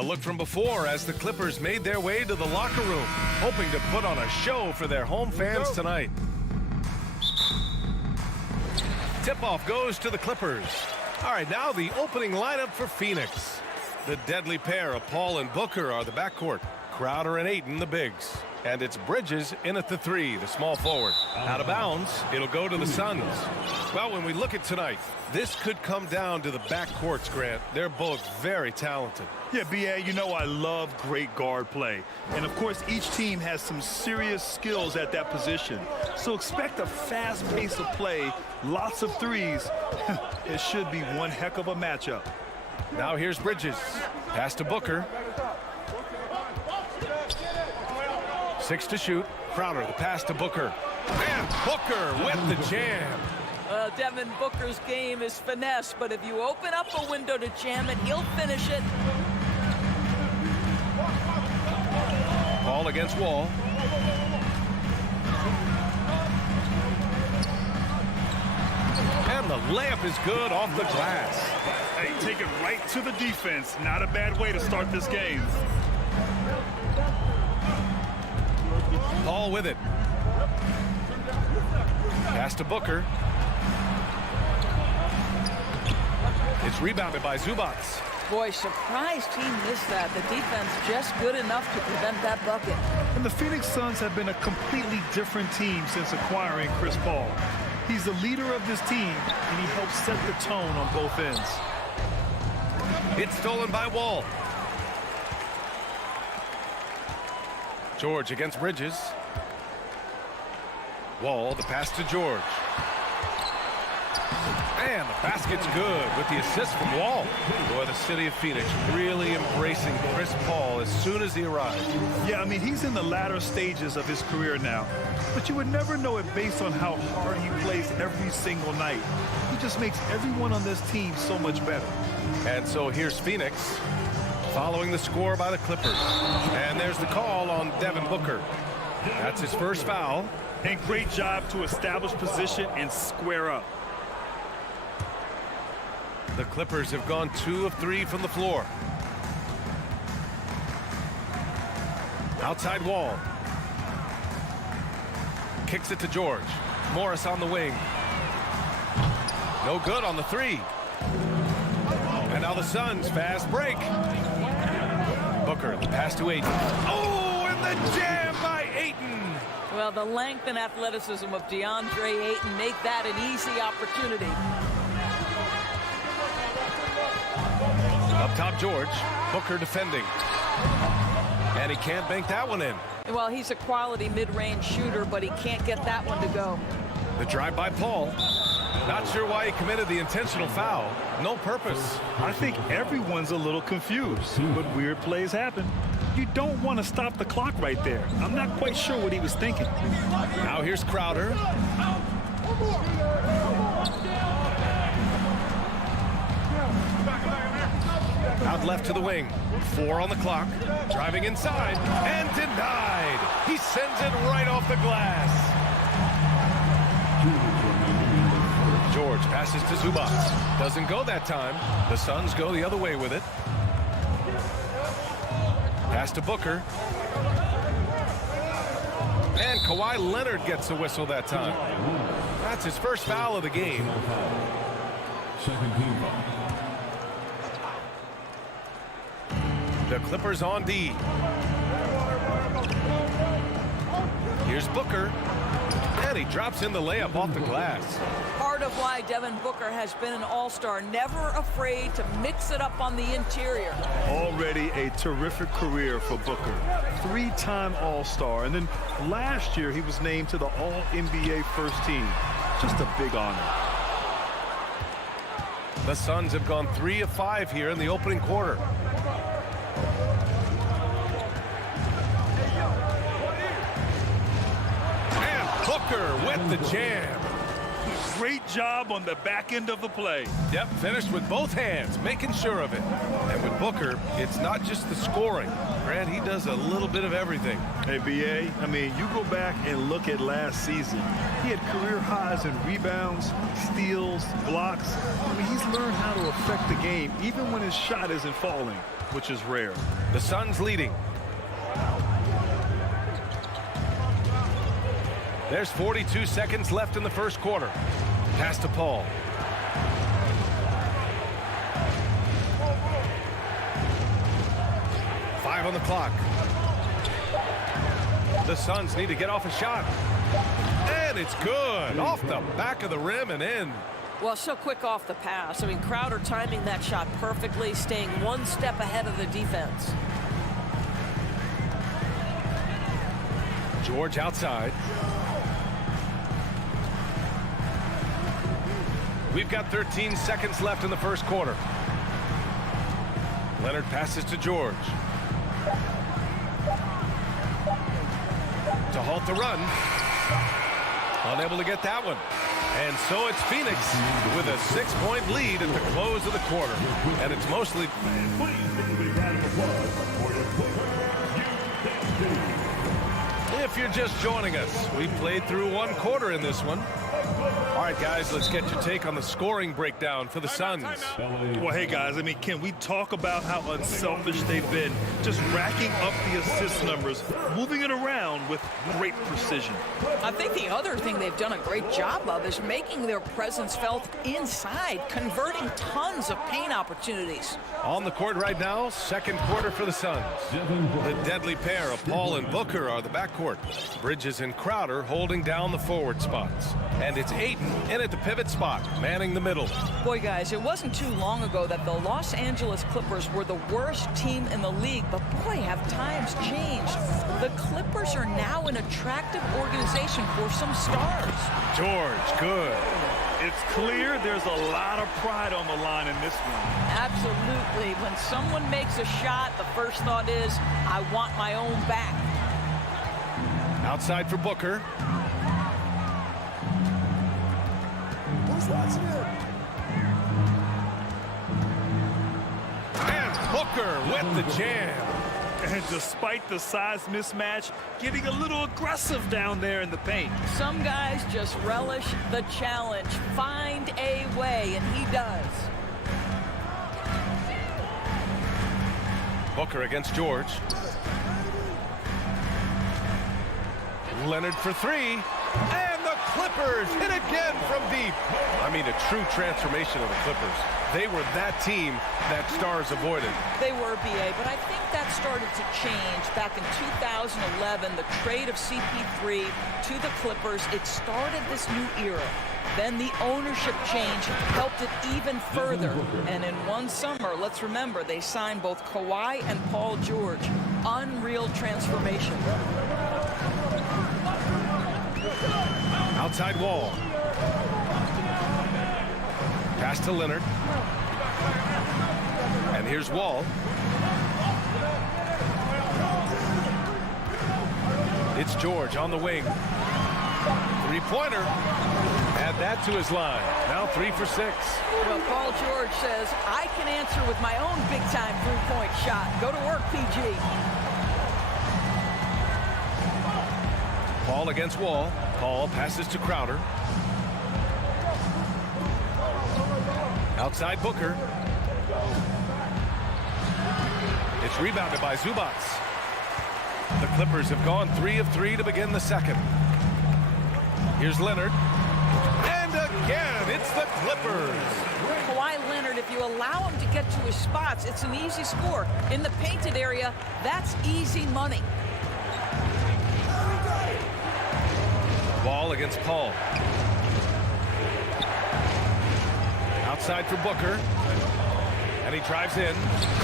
A look from before as the Clippers made their way to the locker room, hoping to put on a show for their home fans tonight. Tip-off goes to the Clippers. All right, now the opening lineup for Phoenix. The deadly pair of Paul and Booker are the backcourt. Crowder and Ayton, the bigs. And it's Bridges in at the 3, the small forward. Out of bounds, it'll go to the Suns. Well, when we look at tonight, this could come down to the backcourts, Grant. They're both very talented. Yeah, B.A., you know I love great guard play. And, of course, each team has some serious skills at that position. So expect a fast pace of play, lots of threes. It should be one heck of a matchup. Now here's Bridges. Pass to Booker. 6 to shoot. Crowder, the pass to Booker. And Booker with the jam. Well, Devin Booker's game is finesse, but if you open up a window to jam it, he'll finish it. Ball against Wall. And the layup is good off the glass. Hey, take it right to the defense. Not a bad way to start this game. Paul with it. Pass to Booker. It's rebounded by Zubats. Boy, surprised he missed that. The defense just good enough to prevent that bucket. And the Phoenix Suns have been a completely different team since acquiring Chris Paul. He's the leader of this team, and he helps set the tone on both ends. It's stolen by Wall. George against Bridges. Wall, the pass to George. And the basket's good with the assist from Wall. Boy, the city of Phoenix really embracing Chris Paul as soon as he arrived. Yeah, I mean, he's in the latter stages of his career now. But you would never know it based on how hard he plays every single night. He just makes everyone on this team so much better. And so here's Phoenix following the score by the Clippers. And there's the call on Devin Booker. That's his first foul. And great job to establish position and square up. The Clippers have gone 2 of 3 from the floor. Outside Wall. Kicks it to George. Morris on the wing. No good on the 3. And now the Suns fast break. Booker, the pass to Ayton. Oh, and the jam by Ayton. Well, the length and athleticism of DeAndre Ayton make that an easy opportunity. Up top, George. Booker defending. And he can't bank that one in. Well, he's a quality mid-range shooter, but he can't get that one to go. The drive by Paul. Not sure why he committed the intentional foul. No purpose. I think everyone's a little confused, but weird plays happen. You don't want to stop the clock right there. I'm not quite sure what he was thinking. Now here's Crowder. Out left to the wing. 4 on the clock. Driving inside. And denied. He sends it right off the glass. George passes to Zubats. Doesn't go that time. The Suns go the other way with it. Pass to Booker. And Kawhi Leonard gets the whistle that time. That's his first foul of the game. Second team foul. The Clippers on D. Here's Booker. And he drops in the layup off the glass. Part of why Devin Booker has been an all-star, never afraid to mix it up on the interior. Already a terrific career for Booker. 3-time all-star. And then last year he was named to the All-NBA first team. Just a big honor. The Suns have gone 3 of 5 here in the opening quarter. And Booker with the jam. Great job on the back end of the play. Yep, finished with both hands, making sure of it. And with Booker, it's not just the scoring. Grant, he does a little bit of everything. Hey, B.A., I mean, you go back and look at last season. He had career highs in rebounds, steals, blocks. I mean, he's learned how to affect the game, even when his shot isn't falling, which is rare. The Suns leading. There's 42 seconds left in the first quarter. Pass to Paul. Five on the clock. The Suns need to get off a shot. And it's good. Off the back of the rim and in. Well, so quick off the pass. I mean, Crowder timing that shot perfectly, staying one step ahead of the defense. George outside. We've got 13 seconds left in the first quarter. Leonard passes to George. To halt the run. Unable to get that one. And so it's Phoenix with a 6-point lead at the close of the quarter. And it's mostly... If you're just joining us, we played through one quarter in this one. All right, guys, let's get your take on the scoring breakdown for the Suns. Well, hey, guys, I mean, can we talk about how unselfish they've been? Just racking up the assist numbers, moving it around with great precision. I think the other thing they've done a great job of is making their presence felt inside, converting tons of paint opportunities. On the court right now, second quarter for the Suns. The deadly pair of Paul and Booker are the backcourt. Bridges and Crowder holding down the forward spots. And it's Ayton in at the pivot spot, manning the middle. Boy, guys, it wasn't too long ago that the Los Angeles Clippers were the worst team in the league, but boy, have times changed. The Clippers are now an attractive organization for some stars. George, good. It's clear there's a lot of pride on the line in this one. Absolutely. When someone makes a shot, the first thought is, I want my own back. Outside for Booker. And Booker with the jam. And despite the size mismatch, getting a little aggressive down there in the paint. Some guys just relish the challenge. Find a way, and he does. Booker against George. Leonard for three. And the Clippers hit again from deep. I mean, a true transformation of the Clippers. They were that team that stars avoided. They were, B.A., but I think that started to change back in 2011, the trade of CP3 to the Clippers. It started this new era. Then the ownership change helped it even further. And in one summer, let's remember, they signed both Kawhi and Paul George. Unreal transformation. Outside wall. Pass to Leonard. And here's Wall. It's George on the wing. Three-pointer. Add that to his line. Now 3 for 6. Well, Paul George says, I can answer with my own big-time three-point shot. Go to work, PG. Paul against Wall. Paul passes to Crowder. Outside Booker. It's rebounded by Zubac. The Clippers have gone 3 of 3 to begin the second. Here's Leonard. And again, it's the Clippers. Kawhi Leonard, if you allow him to get to his spots, it's an easy score. In the painted area, that's easy money. Ball against Paul. Outside for Booker. And he drives in.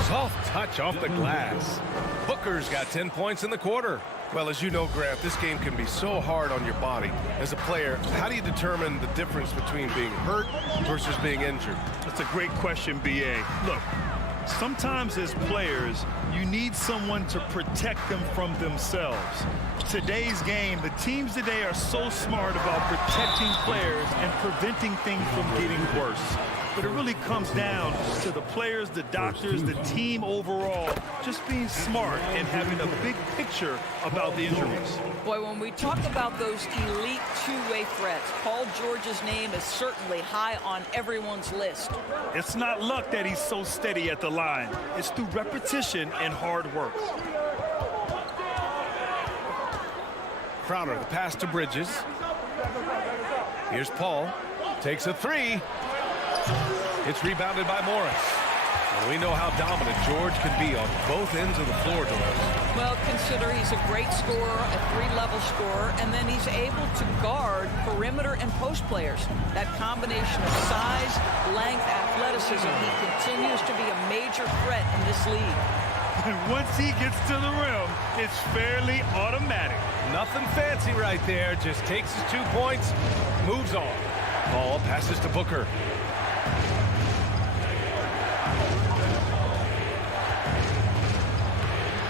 Soft touch off the glass. Booker's got 10 points in the quarter. Well, as you know, Grant, this game can be so hard on your body. As a player, how do you determine the difference between being hurt versus being injured? That's a great question, B.A. Look, Sometimes as players, you need someone to protect them from themselves. Today's game, the teams today are so smart about protecting players and preventing things from getting worse. But it really comes down to the players, the doctors, the team overall, just being smart and having a big picture about the injuries. Boy, when we talk about those elite two-way threats, Paul George's name is certainly high on everyone's list. It's not luck that he's so steady at the line. It's through repetition and hard work. Crowder, the pass to Bridges. Here's Paul. Takes a three. It's rebounded by Morris. And we know how dominant George can be on both ends of the floor, Doris. Well, consider he's a great scorer, a three-level scorer, and then he's able to guard perimeter and post players. That combination of size, length, athleticism, he continues to be a major threat in this league. And once he gets to the rim, it's fairly automatic. Nothing fancy right there. Just takes his 2 points, moves on. Paul passes to Booker.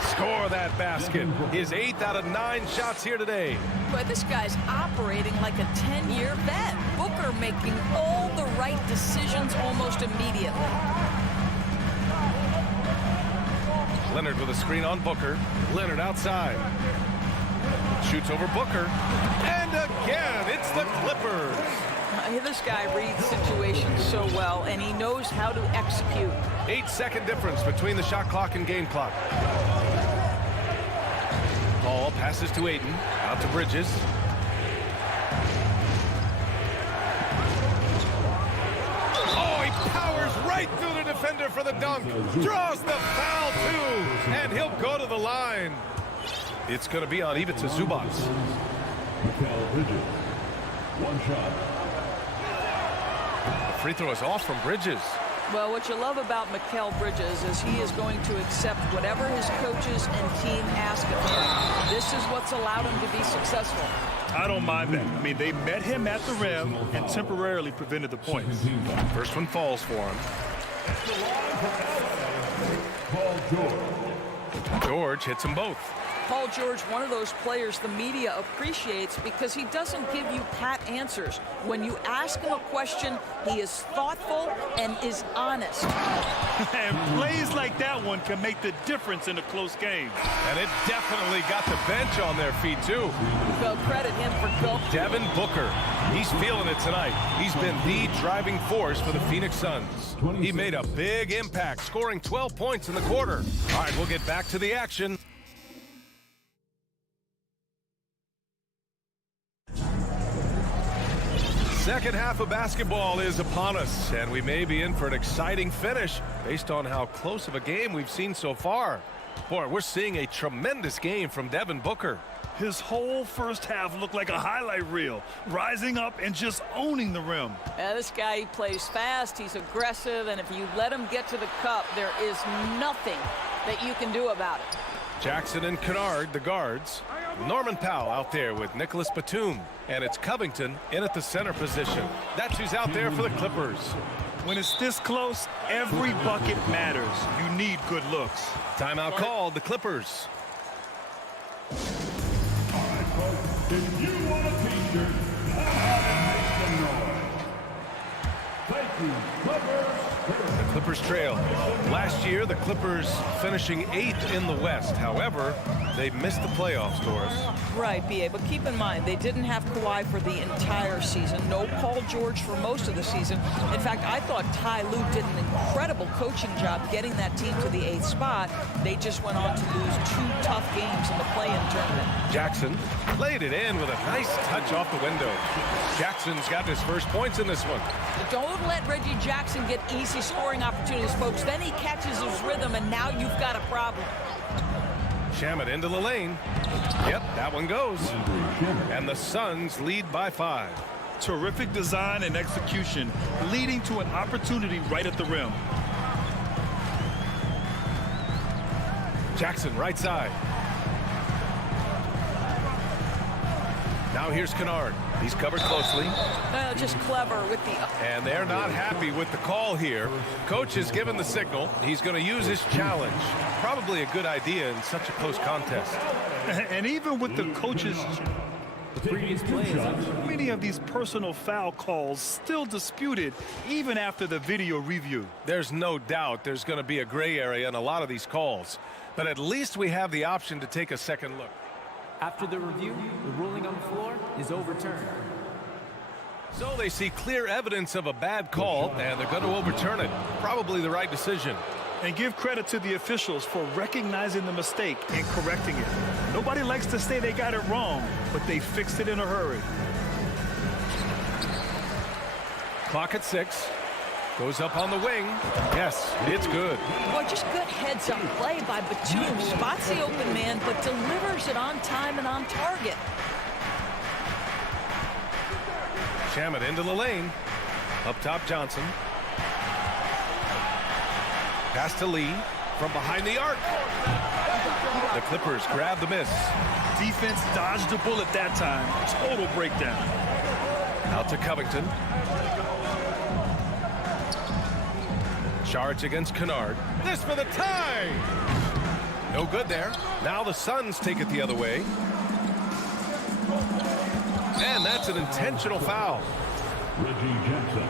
Score that basket. His 8th out of 9 shots here today. But this guy's operating like a 10-year vet. Booker making all the right decisions almost immediately. Leonard with a screen on Booker. Leonard outside. Shoots over Booker. And again, it's the Clippers. This guy reads situations so well, and he knows how to execute. 8-second difference between the shot clock and game clock. Paul passes to Ayton. Out to Bridges. Oh, he powers right through the defender for the dunk. Draws the foul, too. And he'll go to the line. It's going to be on Ivica Zubac. Bridges. One shot. The free throw is off from Bridges. Well, what you love about Mikal Bridges is he is going to accept whatever his coaches and team ask of him. This is what's allowed him to be successful. I don't mind that. I mean, they met him at the rim and temporarily prevented the points. First one falls for him. Paul George. George hits them both. Paul George, one of those players the media appreciates because he doesn't give you pat answers. When you ask him a question, he is thoughtful and is honest. And plays like that one can make the difference in a close game. And it definitely got the bench on their feet, too. Well, credit him for go. Devin Booker. He's feeling it tonight. He's been the driving force for the Phoenix Suns. He made a big impact, scoring 12 points in the quarter. All right, we'll get back to the action. Second half of basketball is upon us, and we may be in for an exciting finish based on how close of a game we've seen so far. Boy, we're seeing a tremendous game from Devin Booker. His whole first half looked like a highlight reel, rising up and just owning the rim. Yeah, this guy, he plays fast, he's aggressive, and if you let him get to the cup, there is nothing that you can do about it. Jackson and Kennard, the guards. Norman Powell out there with Nicholas Batum. And it's Covington in at the center position. That's who's out there for the Clippers. When it's this close, every bucket matters. You need good looks. Timeout called, the Clippers. If you want a t-shirt, make some noise. Thank you, Clippers. The Clippers trail. Last year, the Clippers finishing 8th in the West. However, they missed the playoffs, Doris. Right, B.A., but keep in mind, they didn't have Kawhi for the entire season. No Paul George for most of the season. In fact, I thought Ty Lue did an incredible coaching job getting that team to the 8th spot. They just went on to lose 2 tough games in the play-in tournament. Jackson laid it in with a nice touch off the window. Jackson's got his first points in this one. Don't let Reggie Jackson get easy scoring opportunities, folks. Then he catches his rhythm, and now you've got a problem. Shamet into the lane. Yep, that one goes. And the Suns lead by 5. Terrific design and execution, leading to an opportunity right at the rim. Jackson, right side. Now here's Kennard. He's covered closely. Just clever with the... And they're not happy with the call here. Coach has given the signal. He's going to use his challenge. Probably a good idea in such a close contest. And even with the coaches... The previous play is many of these personal foul calls still disputed even after the video review. There's no doubt there's going to be a gray area in a lot of these calls. But at least we have the option to take a second look. After the review, the ruling on the floor is overturned. So they see clear evidence of a bad call, and they're going to overturn it. Probably the right decision. And give credit to the officials for recognizing the mistake and correcting it. Nobody likes to say they got it wrong, but they fixed it in a hurry. Clock at 6. Goes up on the wing. Yes, it's good. Boy, just good heads-up play by Batum. Spots the open man, but delivers it on time and on target. Shamet into the lane. Up top, Johnson. Pass to Lee from behind the arc. The Clippers grab the miss. Defense dodged the bullet that time. Total breakdown. Out to Covington. Charge against Kennard. This for the tie. No good there. Now the Suns take it the other way. And that's an intentional foul. Reggie Jackson,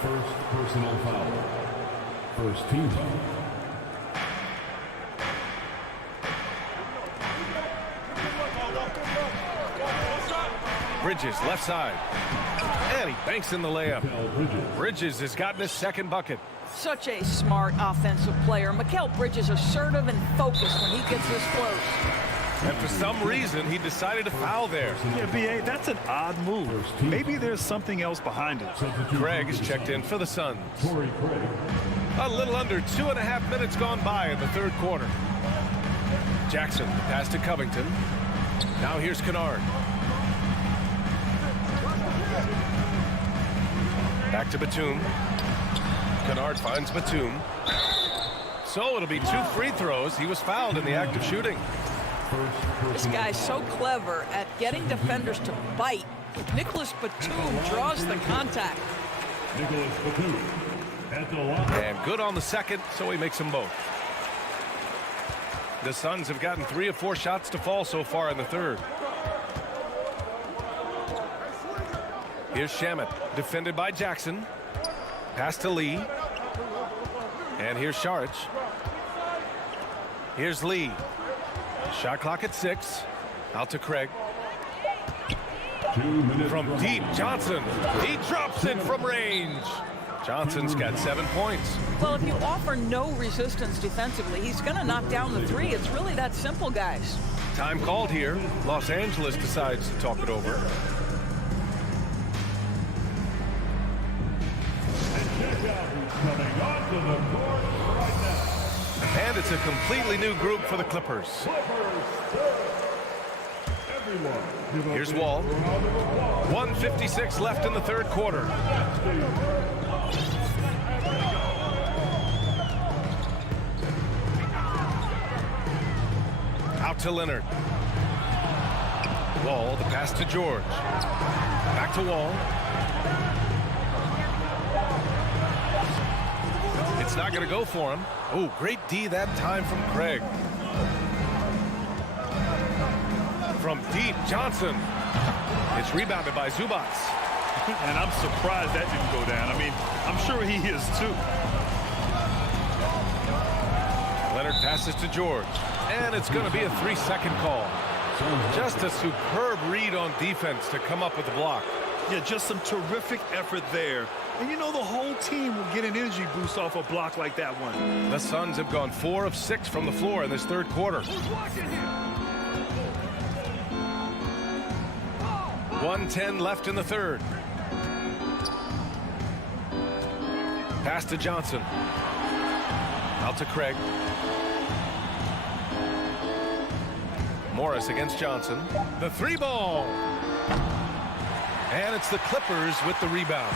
first personal foul. First team foul. Bridges left side. And he banks in the layup. Bridges has gotten his second bucket. Such a smart offensive player. Mikal Bridges assertive and focused when he gets this close. And for some reason, he decided to foul there. Yeah, B.A., that's an odd move. Maybe there's something else behind it. Craig is checked in for the Suns. A little under 2.5 minutes gone by in the third quarter. Jackson pass to Covington. Now here's Kennard. Back to Batum. Kennard finds Batum. So it'll be 2 free throws. He was fouled in the act of shooting. This guy's so clever at getting defenders to bite. Nicholas Batum draws the contact. Nicholas Batum at the line. And good on the second, so he makes them both. The Suns have gotten 3 of 4 shots to fall so far in the third. Here's Shamet, defended by Jackson. Pass to Lee. And here's Saric. Here's Lee. Shot clock at 6. Out to Craig. 2 minutes from deep, Johnson. He drops it from range. Johnson's got 7 points. Well, if you offer no resistance defensively, he's going to knock down the 3. It's really that simple, guys. Time called here. Los Angeles decides to talk it over. Coming onto the court right now. And it's a completely new group for the Clippers. Here's Wall. 1:56 left in the third quarter. Out to Leonard. Wall, the pass to George. Back to Wall. It's not going to go for him. Oh, great D that time from Craig. From deep, Johnson. It's rebounded by Zubats. And I'm surprised that didn't go down. I mean, I'm sure he is too. Leonard passes to George. And it's going to be a 3-second call. Just a superb read on defense to come up with the block. Yeah, just some terrific effort there. And you know the whole team will get an energy boost off a block like that one. The Suns have gone 4 of 6 from the floor in this third quarter. 1:10 left in the third. Pass to Johnson. Out to Craig. Morris against Johnson. The 3-ball. And it's the Clippers with the rebound.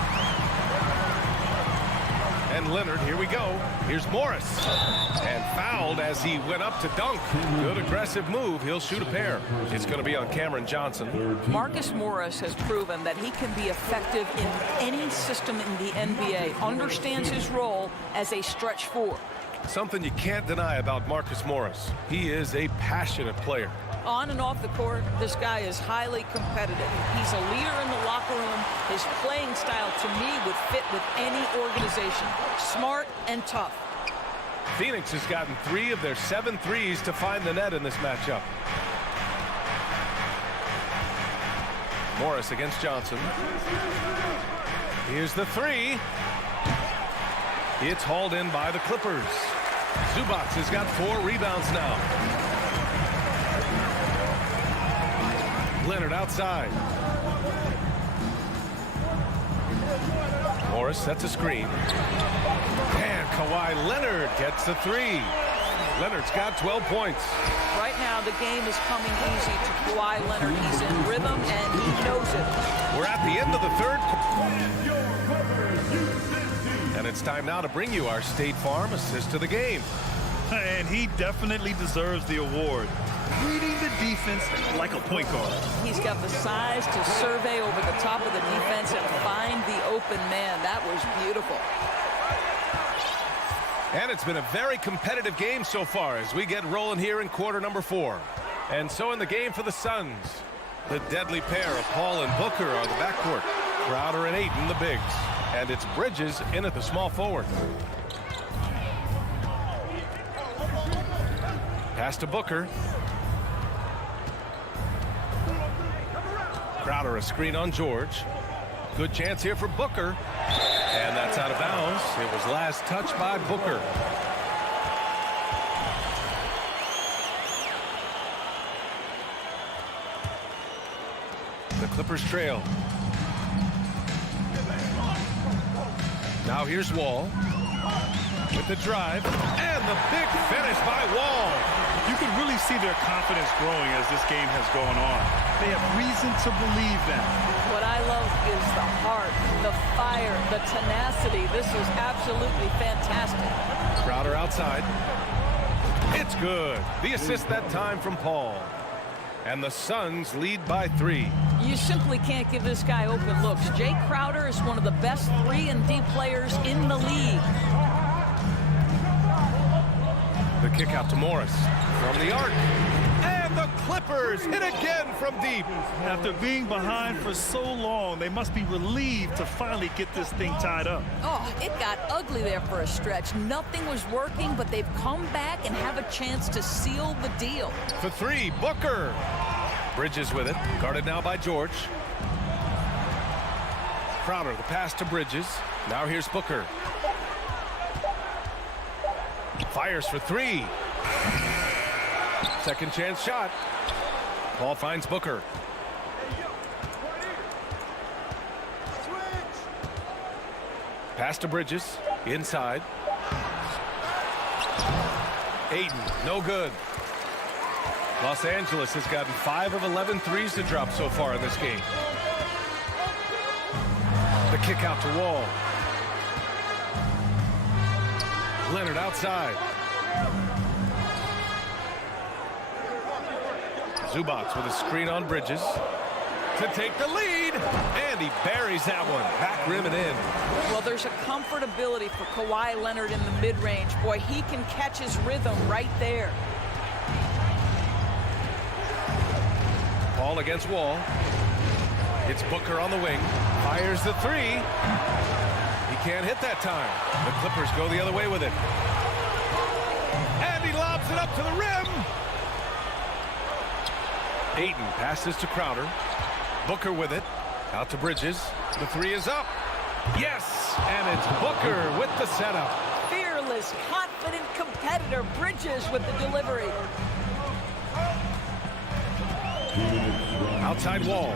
And Leonard, here we go. Here's Morris. And fouled as he went up to dunk. Good aggressive move. He'll shoot a pair. It's going to be on Cameron Johnson. Marcus Morris has proven that he can be effective in any system in the NBA. Understands his role as a stretch four. Something you can't deny about Marcus Morris. He is a passionate player. On and off the court, this guy is highly competitive. He's a leader in the locker room. His playing style, to me, would fit with any organization. Smart and tough. Phoenix has gotten 3 of their 7 threes to find the net in this matchup. Morris against Johnson. Here's the 3. It's hauled in by the Clippers. Zubac has got 4 rebounds now. Leonard outside. Morris sets a screen. And Kawhi Leonard gets the 3. Leonard's got 12 points. Right now, the game is coming easy to Kawhi Leonard. He's in rhythm, and he knows it. We're at the end of the third. And it's time now to bring you our State Farm assist to the game. And he definitely deserves the award. Reading the defense like a point guard. He's got the size to survey over the top of the defense and find the open man. That was beautiful. And it's been a very competitive game so far as we get rolling here in quarter number 4. And so in the game for the Suns, the deadly pair of Paul and Booker are the backcourt. Crowder and Ayton the bigs. And it's Bridges in at the small forward. Pass to Booker. Crowder a screen on George. Good chance here for Booker. And that's out of bounds. It was last touched by Booker. The Clippers trail. Now here's Wall. With the drive. And the big finish by Wall. You can really see their confidence growing as this game has gone on. They have reason to believe that. What I love is the heart, the fire, the tenacity. This is absolutely fantastic. Crowder outside. It's good. The assist that time from Paul. And the Suns lead by 3. You simply can't give this guy open looks. Jay Crowder is one of the best 3-and-D players in the league. The kick out to Morris from the arc. And the Clippers hit again from deep. After being behind for so long, they must be relieved to finally get this thing tied up. Oh, it got ugly there for a stretch. Nothing was working, but they've come back and have a chance to seal the deal. For 3, Booker. Bridges with it. Guarded now by George. Crowder, the pass to Bridges. Now here's Booker. Fires for 3. Second chance shot. Paul finds Booker. Pass to Bridges. Inside. Ayton, no good. Los Angeles has gotten 5 of 11 threes to drop so far in this game. The kick out to Wall. Leonard outside. Zubac with a screen on Bridges to take the lead. And he buries that one. Back rim and in. Well, there's a comfortability for Kawhi Leonard in the mid-range. Boy, he can catch his rhythm right there. Paul against Wall. It's Booker on the wing. Fires the 3. He can't hit that time. The Clippers go the other way with it. And he lobs it up to the rim. Ayton passes to Crowder. Booker with it. Out to Bridges. The 3 is up. Yes! And it's Booker with the setup. Fearless, confident competitor. Bridges with the delivery. Outside Wall.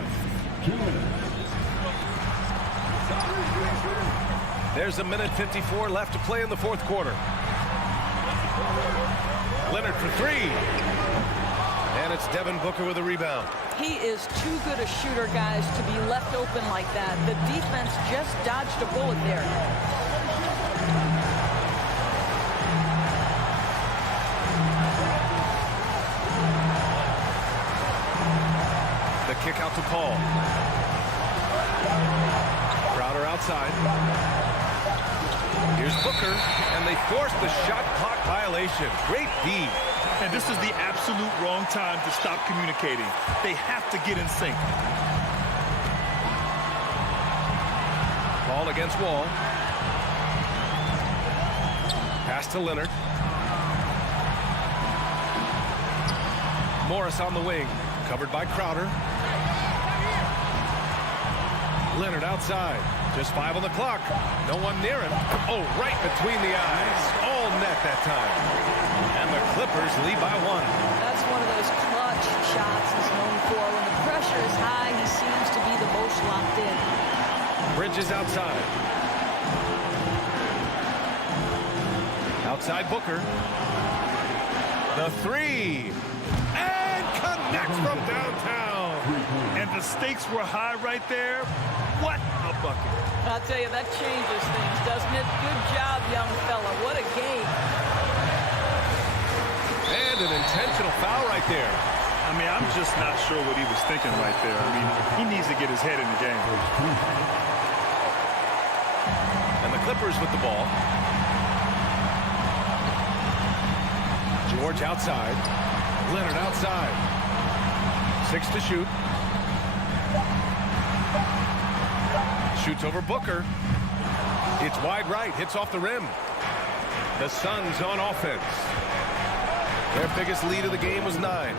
There's 1:54 left to play in the fourth quarter. Leonard for 3. And it's Devin Booker with a rebound. He is too good a shooter, guys, to be left open like that. The defense just dodged a bullet there. The kick out to Paul. Crowder outside. Here's Booker, and they force the shot clock violation. Great D. And this is the absolute wrong time to stop communicating. They have to get in sync. Ball against Wall. Pass to Leonard. Morris on the wing. Covered by Crowder. Leonard outside. Just 5 on the clock. No one near him. Oh, right between the eyes. All net that time. And the Clippers lead by 1. That's one of those clutch shots he's known for. When the pressure is high, he seems to be the most locked in. Bridges outside. Outside Booker. The 3. And connects from downtown. And the stakes were high right there. What a bucket. I'll tell you, that changes things, doesn't it? Good job, young fella. What a game. And an intentional foul right there. I mean, I'm just not sure what he was thinking right there. I mean, he needs to get his head in the game. And the Clippers with the ball. George outside. Leonard outside. 6 to shoot. Shoots over Booker. It's wide right. Hits off the rim. The Suns on offense. Their biggest lead of the game was 9.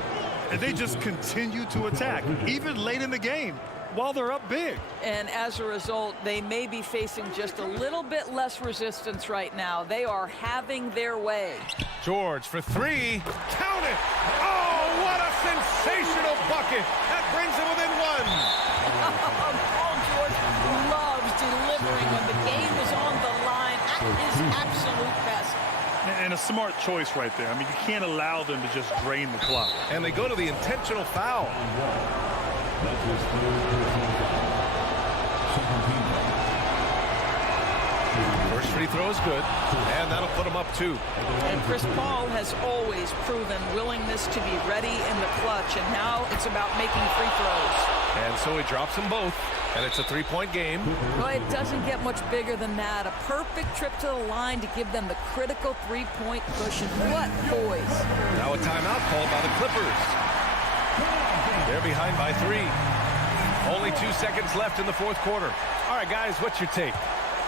And they just continue to attack, even late in the game, while they're up big. And as a result, they may be facing just a little bit less resistance right now. They are having their way. George for 3. Count it! Oh, what a sensational bucket! That brings them within 1. Paul George loves delivering when the game is on the line at his absolute best. And a smart choice right there. I mean, you can't allow them to just drain the clock. And they go to the intentional foul. First free throw is good, and that'll put them up 2. And Chris Paul has always proven willingness to be ready in the clutch, and now it's about making free throws. And so he drops them both, and it's a 3-point game. Well, it doesn't get much bigger than that. A perfect trip to the line to give them the critical 3-point cushion. What poise. Now a timeout called by the Clippers. They're behind by 3. Only 2 seconds left in the 4th quarter. All right, guys, what's your take?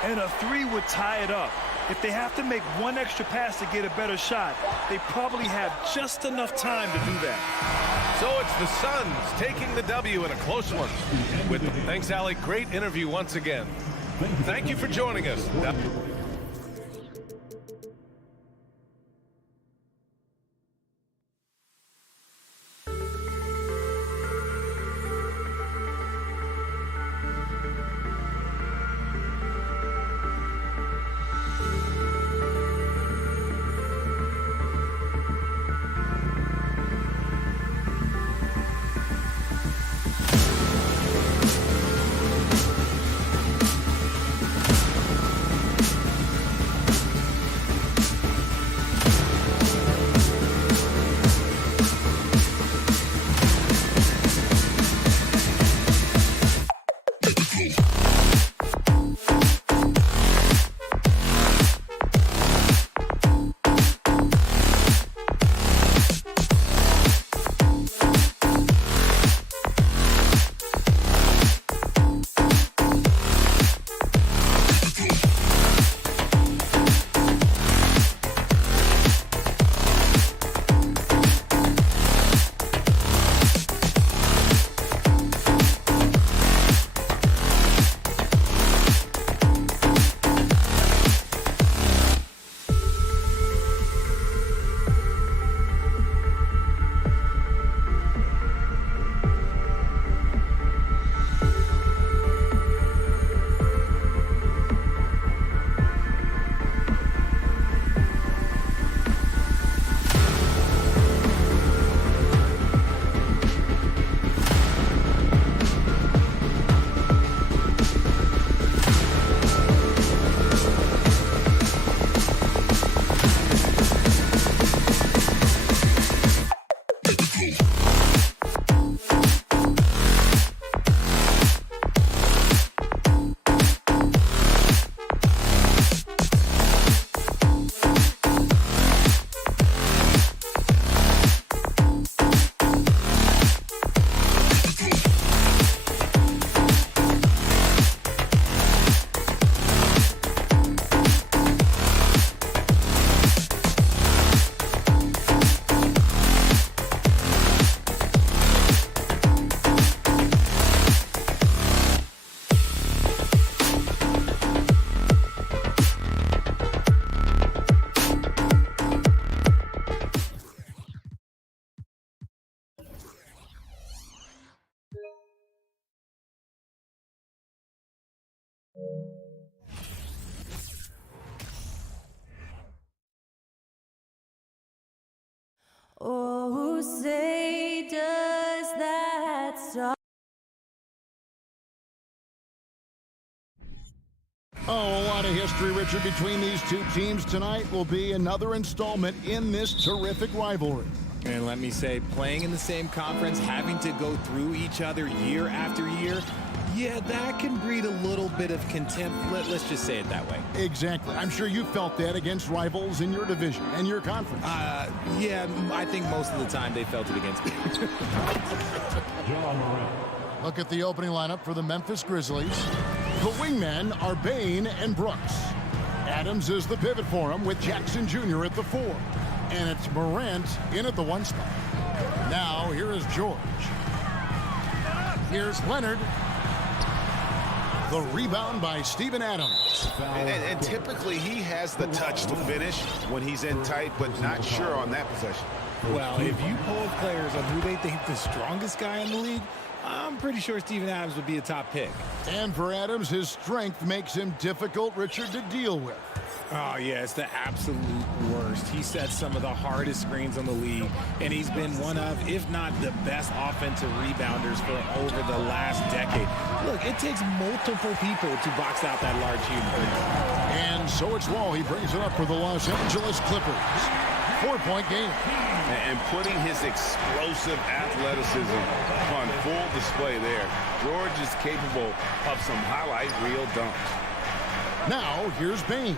And a 3 would tie it up. If they have to make 1 extra pass to get a better shot, they probably have just enough time to do that. So it's the Suns taking the W in a close one. Thanks, Alec. Great interview once again. Thank you for joining us. Who say does that song? Oh, a lot of history, Richard, between these two teams tonight will be another installment in this terrific rivalry. And let me say, playing in the same conference, having to go through each other year after year, yeah, that can breed a little bit of contempt. Let's just say it that way. Exactly. I'm sure you felt that against rivals in your division and your conference. Yeah, I think most of the time they felt it against me. Look at the opening lineup for the Memphis Grizzlies. The wingmen are Bain and Brooks. Adams is the pivot for him with Jackson Jr. at the 4. And it's Morant in at the 1 spot. Now, here is George. Here's Leonard. The rebound by Steven Adams. And typically he has the touch to finish when he's in tight, but not sure on that possession. Well, if you poll players on who they think the strongest guy in the league, I'm pretty sure Steven Adams would be a top pick. And for Adams, his strength makes him difficult, Richard, to deal with. Oh, yeah, it's the absolute worst. He sets some of the hardest screens on the league, and he's been one of, if not the best offensive rebounders for over the last decade. Look, it takes multiple people to box out that large human. And so it's Wall. He brings it up for the Los Angeles Clippers. 4-point game. And putting his explosive athleticism on full display there. George is capable of some highlight reel dunks. Now, here's Bain.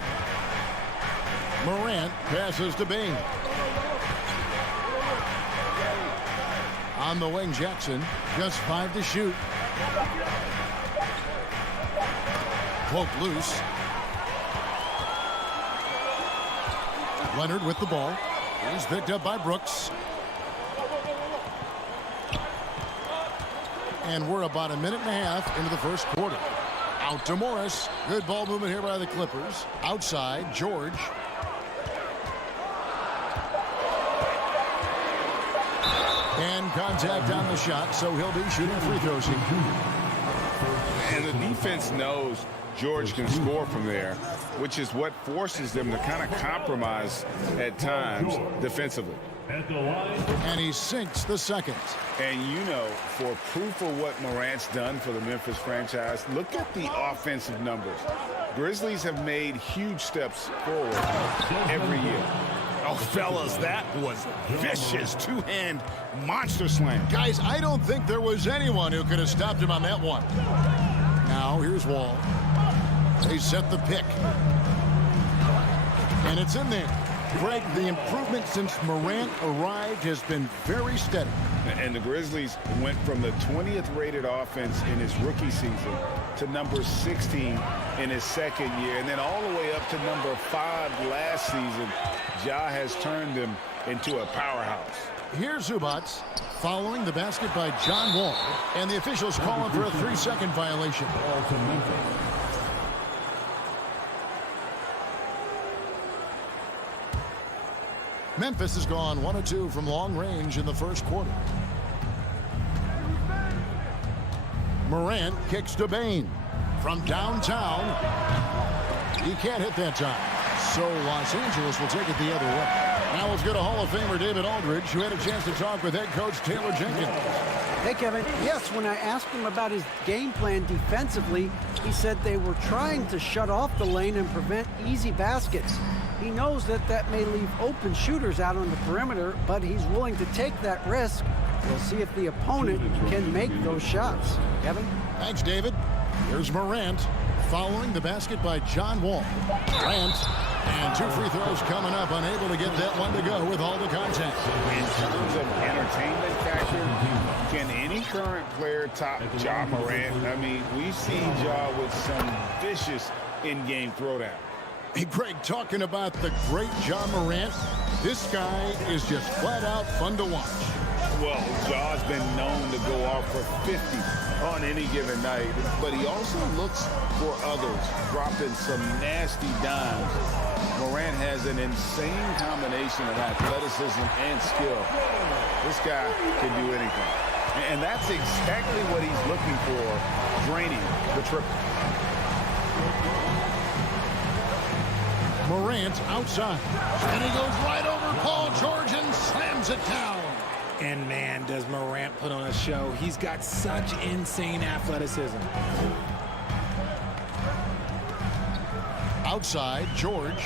Morant passes to Bain. On the wing, Jackson. Just 5 to shoot. Cloak loose. Leonard with the ball. He's picked up by Brooks. And we're about a minute and a half into the first quarter. Out to Morris. Good ball movement here by the Clippers. Outside, George. And contact on the shot, so he'll be shooting free throws here. And the defense knows George can score from there, which is what forces them to kind of compromise at times defensively. And he sinks the second. And you know, for proof of what Morant's done for the Memphis franchise, look at the offensive numbers. Grizzlies have made huge steps forward every year. Oh, fellas, that was vicious two-hand monster slam. Guys, I don't think there was anyone who could have stopped him on that one. Now, here's Wall. They set the pick. And it's in there. Greg, the improvement since Morant arrived has been very steady. And the Grizzlies went from the 20th rated offense in his rookie season to number 16 in his second year, and then all the way up to number 5 last season. Ja has turned them into a powerhouse. Here's Zubats following the basket by John Wall, and the officials call him for a 3-second violation. Memphis has gone 1 of 2 from long range in the first quarter. Morant kicks to Bain from downtown. He can't hit that time. So Los Angeles will take it the other way. Now let's go to Hall of Famer David Aldridge, who had a chance to talk with head coach Taylor Jenkins. Hey, Kevin. Yes, when I asked him about his game plan defensively, he said they were trying to shut off the lane and prevent easy baskets. He knows that that may leave open shooters out on the perimeter, but he's willing to take that risk. We'll see if the opponent can make those shots. Kevin? Thanks, David. Here's Morant following the basket by John Wall. Morant, and 2 free throws coming up, unable to get that one to go with all the contact. In terms of entertainment factor, can any current player top Ja Morant? I mean, we've seen Ja with some vicious in-game throwdown. Hey, Greg, talking about the great Ja Morant, this guy is just flat out fun to watch. Well, Ja's been known to go off for 50 on any given night, but he also looks for others, dropping some nasty dimes. Morant has an insane combination of athleticism and skill. This guy can do anything. And that's exactly what he's looking for, draining the triple. Morant outside. And he goes right over Paul George and slams it down. And man, does Morant put on a show. He's got such insane athleticism. Outside, George.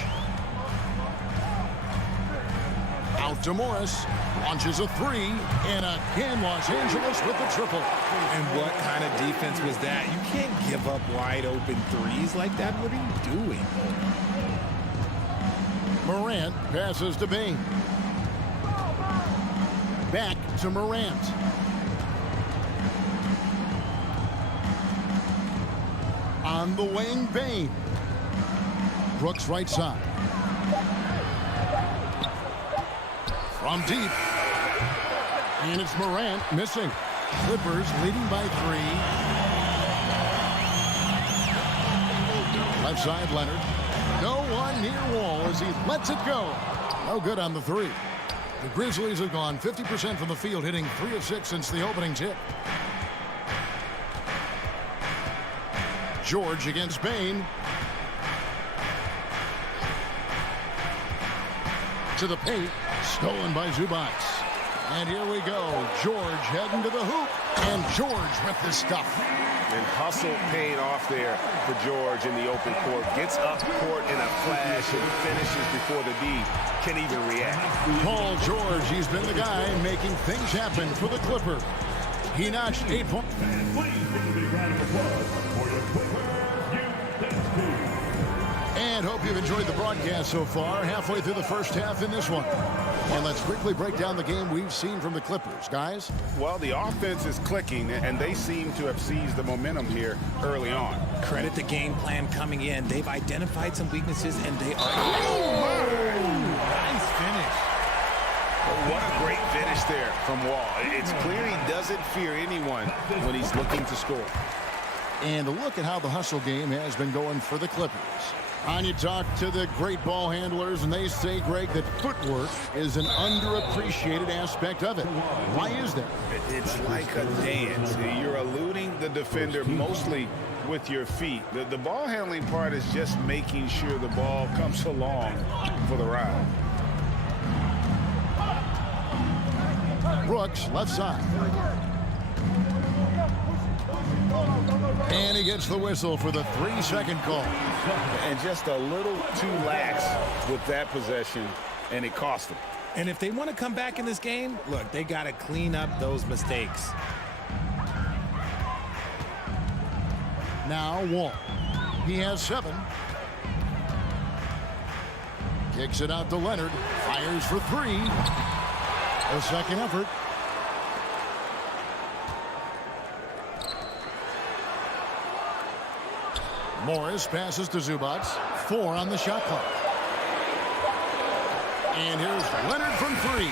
Out to Morris. Launches a three. And again, Los Angeles with the triple. And what kind of defense was that? You can't give up wide open threes like that. What are you doing? Morant passes to Bane. Back to Morant. On the wing, Bane. Brooks right side. From deep. And it's Morant missing. Clippers leading by 3. Left side, Leonard. No one near Wall as he lets it go. No good on the 3. The Grizzlies have gone 50% from the field, hitting 3 of 6 since the opening tip. George against Bane. To the paint. Stolen by Zubac. And here we go. George heading to the hoop. And George with the stuff. And hustle paying off there for George in the open court. Gets up court in a flash and finishes before the D can even react. Paul George, he's been the guy making things happen for the Clippers. He notched 8 points. And hope you've enjoyed the broadcast so far. Halfway through the first half in this one. And let's quickly break down the game we've seen from the Clippers, guys. Well, the offense is clicking, and they seem to have seized the momentum here early on. Credit the game plan coming in. They've identified some weaknesses, and they are... Nice finish. What a great finish there from Wall. It's clear he doesn't fear anyone when he's looking to score. And a look at how the hustle game has been going for the Clippers. And you talk to the great ball handlers, and they say, Greg, that footwork is an underappreciated aspect of it. Why is that? It's like a dance. You're eluding the defender mostly with your feet. The ball handling part is just making sure the ball comes along for the ride. Brooks, left side. And he gets the whistle for the 3-second call. And just a little too lax with that possession, and it cost him. And if they want to come back in this game, look, they got to clean up those mistakes. Now Wall. He has 7. Kicks it out to Leonard. Fires for 3. The second effort. Morris passes to Zubac. 4 on the shot clock. And here's Leonard from 3.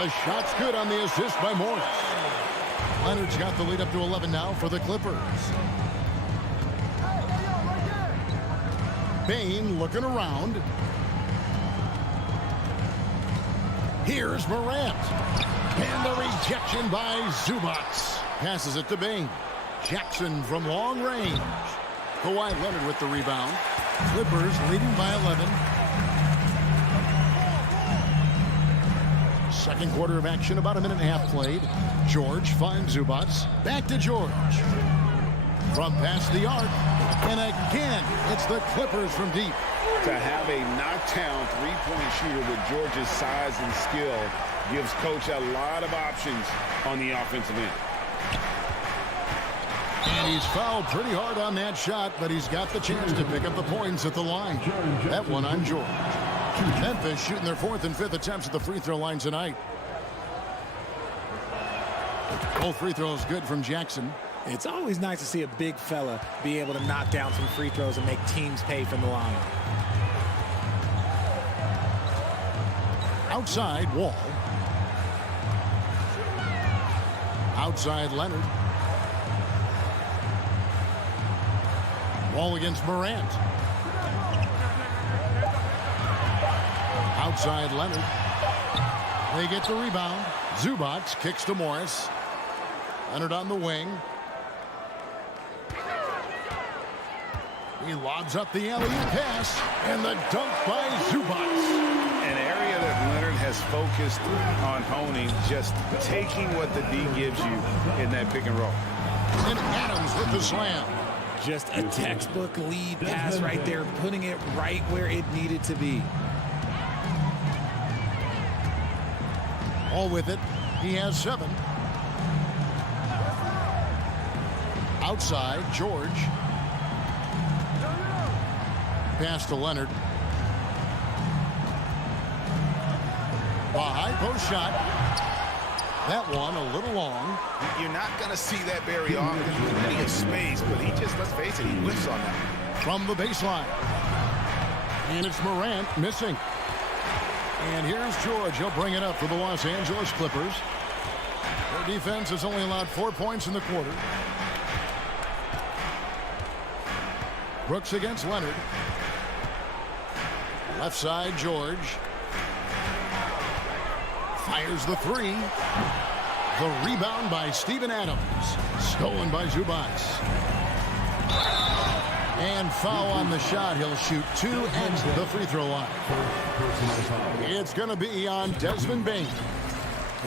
The shot's good on the assist by Morris. Leonard's got the lead up to 11 now for the Clippers. Bane looking around. Here's Morant. And the rejection by Zubac. Passes it to Bane. Jackson from long range. Kawhi Leonard with the rebound. Clippers leading by 11. Second quarter of action, about a minute and a half played. George finds Zubac. Back to George. From past the arc. And again, it's the Clippers from deep. To have a knockdown three-point shooter with George's size and skill gives Coach a lot of options on the offensive end. And he's fouled pretty hard on that shot, but he's got the chance to pick up the points at the line. That one on George. Memphis shooting their 4th and 5th attempts at the free throw line tonight. Both free throws good from Jackson. It's always nice to see a big fella be able to knock down some free throws and make teams pay from the line. Outside, Wall. Outside, Leonard. Wall against Morant. Outside, Leonard. They get the rebound. Zubac kicks to Morris. Leonard on the wing. He lobs up the alley-oop pass, and the dunk by Zubac. An area that Leonard has as focused on honing, just taking what the D gives you in that pick and roll. And Adams with the slam. Just a textbook lead pass right there, putting it right where it needed to be. All with it. He has 7. Outside, George. Pass to Leonard. A high post shot. That one a little long. You're not going to see that very often. There's plenty of space, but he just, let's face it, he whiffs on that. From the baseline. And it's Morant missing. And here's George. He'll bring it up for the Los Angeles Clippers. Their defense has only allowed 4 points in the quarter. Brooks against Leonard. Left side, George. Fires the 3. The rebound by Steven Adams. Stolen by Zubac. And foul on the shot. He'll shoot 2 at the free throw line. It's going to be on Desmond Bane.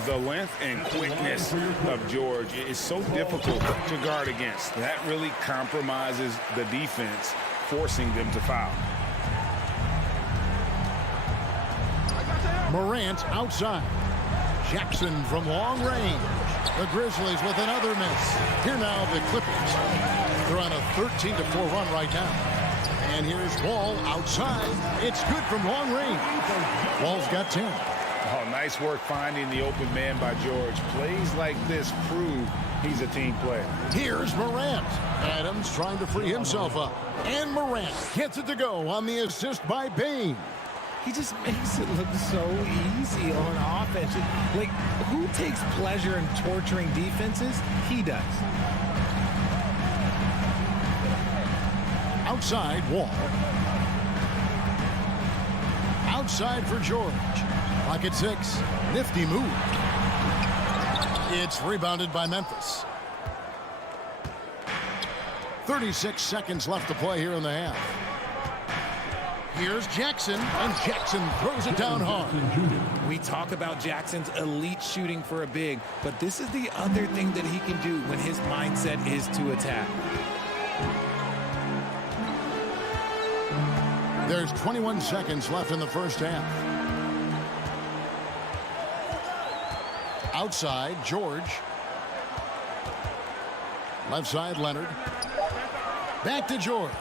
The length and quickness of George is so difficult to guard against. That really compromises the defense, forcing them to foul. Morant outside. Jackson from long range. The Grizzlies with another miss. Here now the Clippers. They're on a 13-4 run right now. And here's Wall outside. It's good from long range. Wall's got 10. Oh, nice work finding the open man by George. Plays like this prove he's a team player. Here's Morant. Adams trying to free himself up. And Morant gets it to go on the assist by Bane. He just makes it look so easy on offense. Like, who takes pleasure in torturing defenses? He does. Outside, Wall. Outside for George. Pocket 6. Nifty move. It's rebounded by Memphis. 36 seconds left to play here in the half. Here's Jackson, and Jackson throws it down hard. We talk about Jackson's elite shooting for a big, but this is the other thing that he can do when his mindset is to attack. There's 21 seconds left in the first half. Outside, George. Left side, Leonard. Back to George.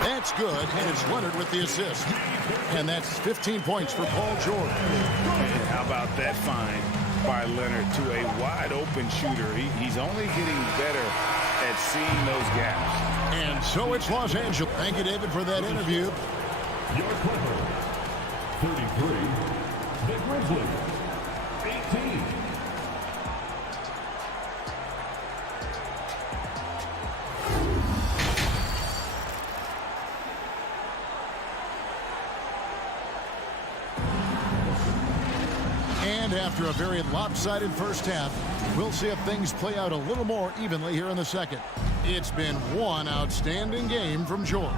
That's good, and it's Leonard with the assist. And that's 15 points for Paul George. And how about that find by Leonard to a wide-open shooter? He's only getting better at seeing those gaps. And so it's Los Angeles. Thank you, David, for that interview. Your Clippers, 33. The Grizzlies, 18. And after a very lopsided first half, we'll see if things play out a little more evenly here in the second. It's been one outstanding game from George.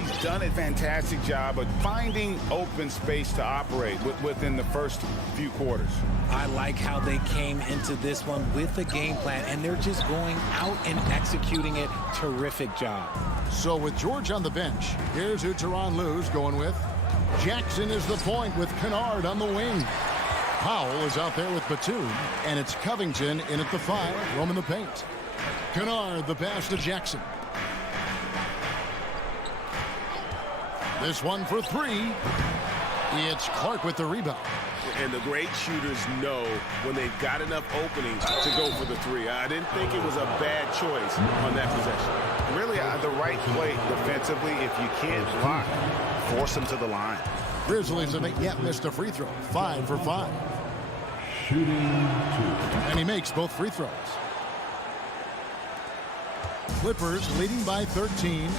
He's done a fantastic job of finding open space to operate within the first few quarters. I like how they came into this one with a game plan, and they're just going out and executing it. Terrific job. So with George on the bench, here's who Tyronn Lue's going with. Jackson is the point with Kennard on the wing. Powell is out there with Batum, and it's Covington in at the 5, roaming the paint. Kennard, the pass to Jackson. This one for 3. It's Clark with the rebound. And the great shooters know when they've got enough openings to go for the 3. I didn't think it was a bad choice on that possession. Really, the right play defensively. If you can't block, force them to the line. Grizzlies haven't yet missed a free throw. 5 for 5. Shooting 2. And he makes both free throws. Clippers leading by 13.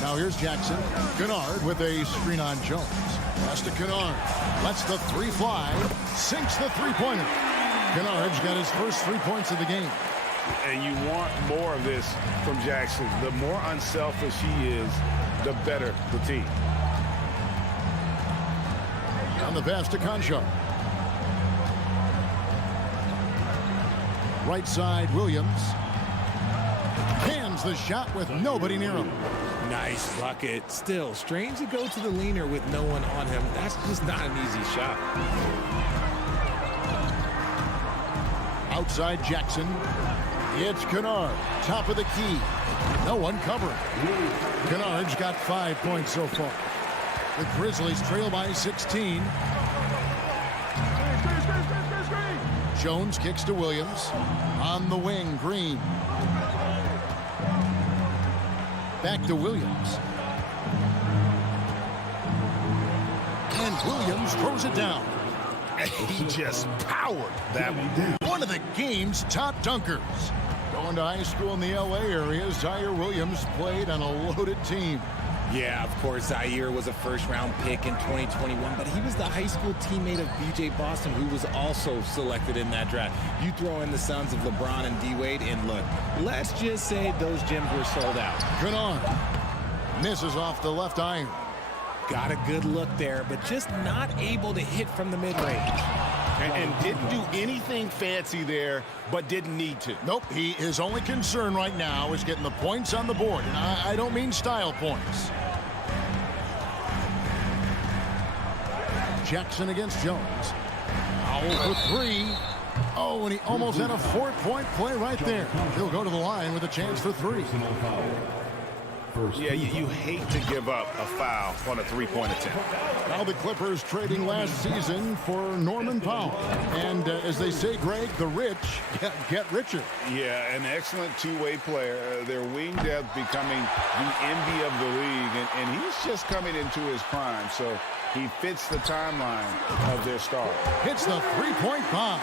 Now here's Jackson. Kennard with a screen on Jones. Pass to Kennard. Lets the 3 fly. Sinks the three-pointer. Kennard's got his first 3 points of the game. And you want more of this from Jackson. The more unselfish he is, the better the team. On the pass to Conchar. Right side, Williams. Hands the shot with nobody near him. Nice bucket. Still, strange to go to the leaner with no one on him. That's just not an easy shot. Outside Jackson. It's Kennard. Top of the key. No one covering. Kennard's got 5 points so far. The Grizzlies trail by 16. Jones kicks to Williams. On the wing, Green. Back to Williams. And Williams throws it down. He just powered that one. One of the game's top dunkers. Going to high school in the L.A. area, Zaire Williams played on a loaded team. Yeah, of course, Zaire was a first-round pick in 2021, but he was the high school teammate of B.J. Boston, who was also selected in that draft. You throw in the sons of LeBron and D-Wade, and look, let's just say those gyms were sold out. Kennard misses off the left iron. Got a good look there, but just not able to hit from the mid-range. And didn't do anything fancy there, but didn't need to. Nope, his only concern right now is getting the points on the board. And I don't mean style points. Jackson against Jones. Foul for 3. Oh, and he almost had a 4-point play right there. He'll go to the line with a chance for 3. Yeah, you hate to give up a foul on a three-point attempt. Now the Clippers trading last season for Norman Powell. And as they say, Greg, the rich get richer. Yeah, an excellent two-way player. Their wing depth becoming the envy of the league. And he's just coming into his prime. So he fits the timeline of their star. Hits the three-point bomb.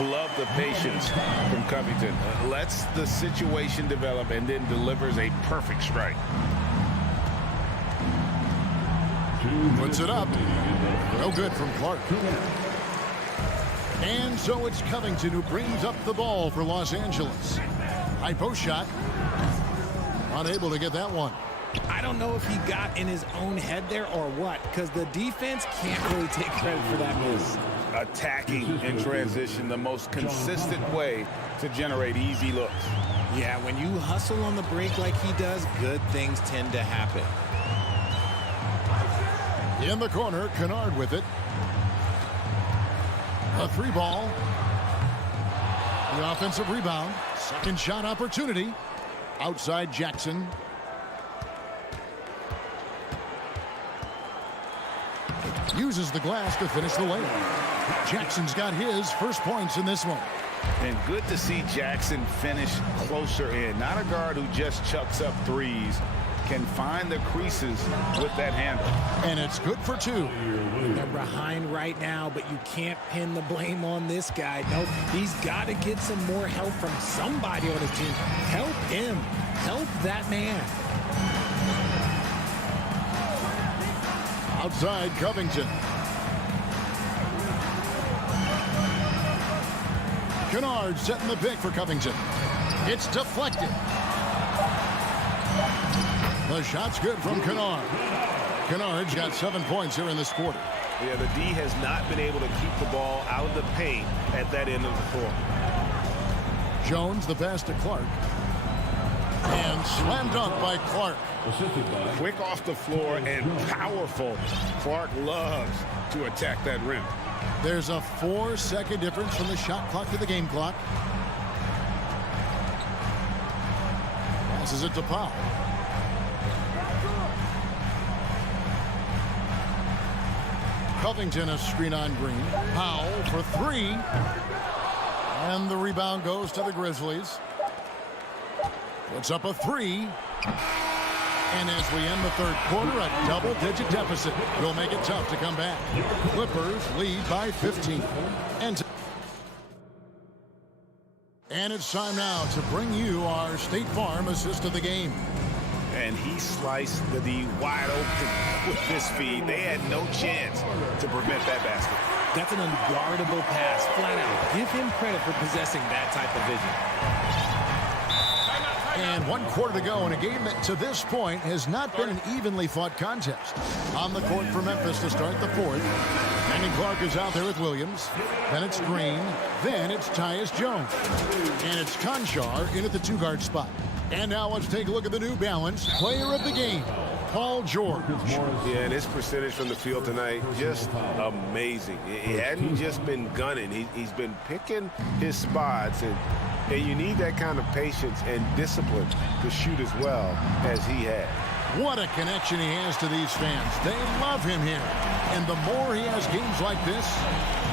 Love the patience from Covington. Lets the situation develop and then delivers a perfect strike. Puts it up. No good from Clark. And so it's Covington who brings up the ball for Los Angeles. High post shot. Unable to get that one. I don't know if he got in his own head there or what, because the defense can't really take credit for that miss. Attacking in transition, the most consistent way to generate easy looks. Yeah, when you hustle on the break like he does, good things tend to happen. In the corner, Kennard with it. A 3-ball. The offensive rebound. Second shot opportunity. Outside Jackson. Uses the glass to finish the layup. Jackson's got his first points in this one. And good to see Jackson finish closer in. Not a guard who just chucks up threes. Can find the creases with that handle. And it's good for 2. They're behind right now, but you can't pin the blame on this guy. Nope, he's got to get some more help from somebody on his team. Help him. Help that man. Outside Covington. Kennard setting the pick for Covington. It's deflected. The shot's good from Kennard. Kennard's got 7 points here in this quarter. Yeah, the D has not been able to keep the ball out of the paint at that end of the floor. Jones, the pass to Clark. And slam dunk by Clark. Quick off the floor and powerful. Clark loves to attack that rim. There's a 4-second difference from the shot clock to the game clock. Passes it to Powell. Covington a screen on Green. Powell for 3. And the rebound goes to the Grizzlies. Puts up a 3. And as we end the third quarter, a double-digit deficit will make it tough to come back. Clippers lead by 15. And it's time now to bring you our State Farm assist of the game. And he sliced the D wide open with this feed. They had no chance to prevent that basket. That's an unguardable pass, flat out. Give him credit for possessing that type of vision. And 1 quarter to go in a game that to this point has not been an evenly fought contest. On the court for Memphis to start the fourth. Brandon Clark is out there with Williams. Then it's Green. Then it's Tyus Jones. And it's Conchar in at the 2-guard spot. And now let's take a look at the New Balance player of the game, Paul George. Yeah, and his percentage from the field tonight, just amazing. He hadn't just been gunning. He's been picking his spots, and you need that kind of patience and discipline to shoot as well as he had. What a connection he has to these fans. They love him here. And the more he has games like this,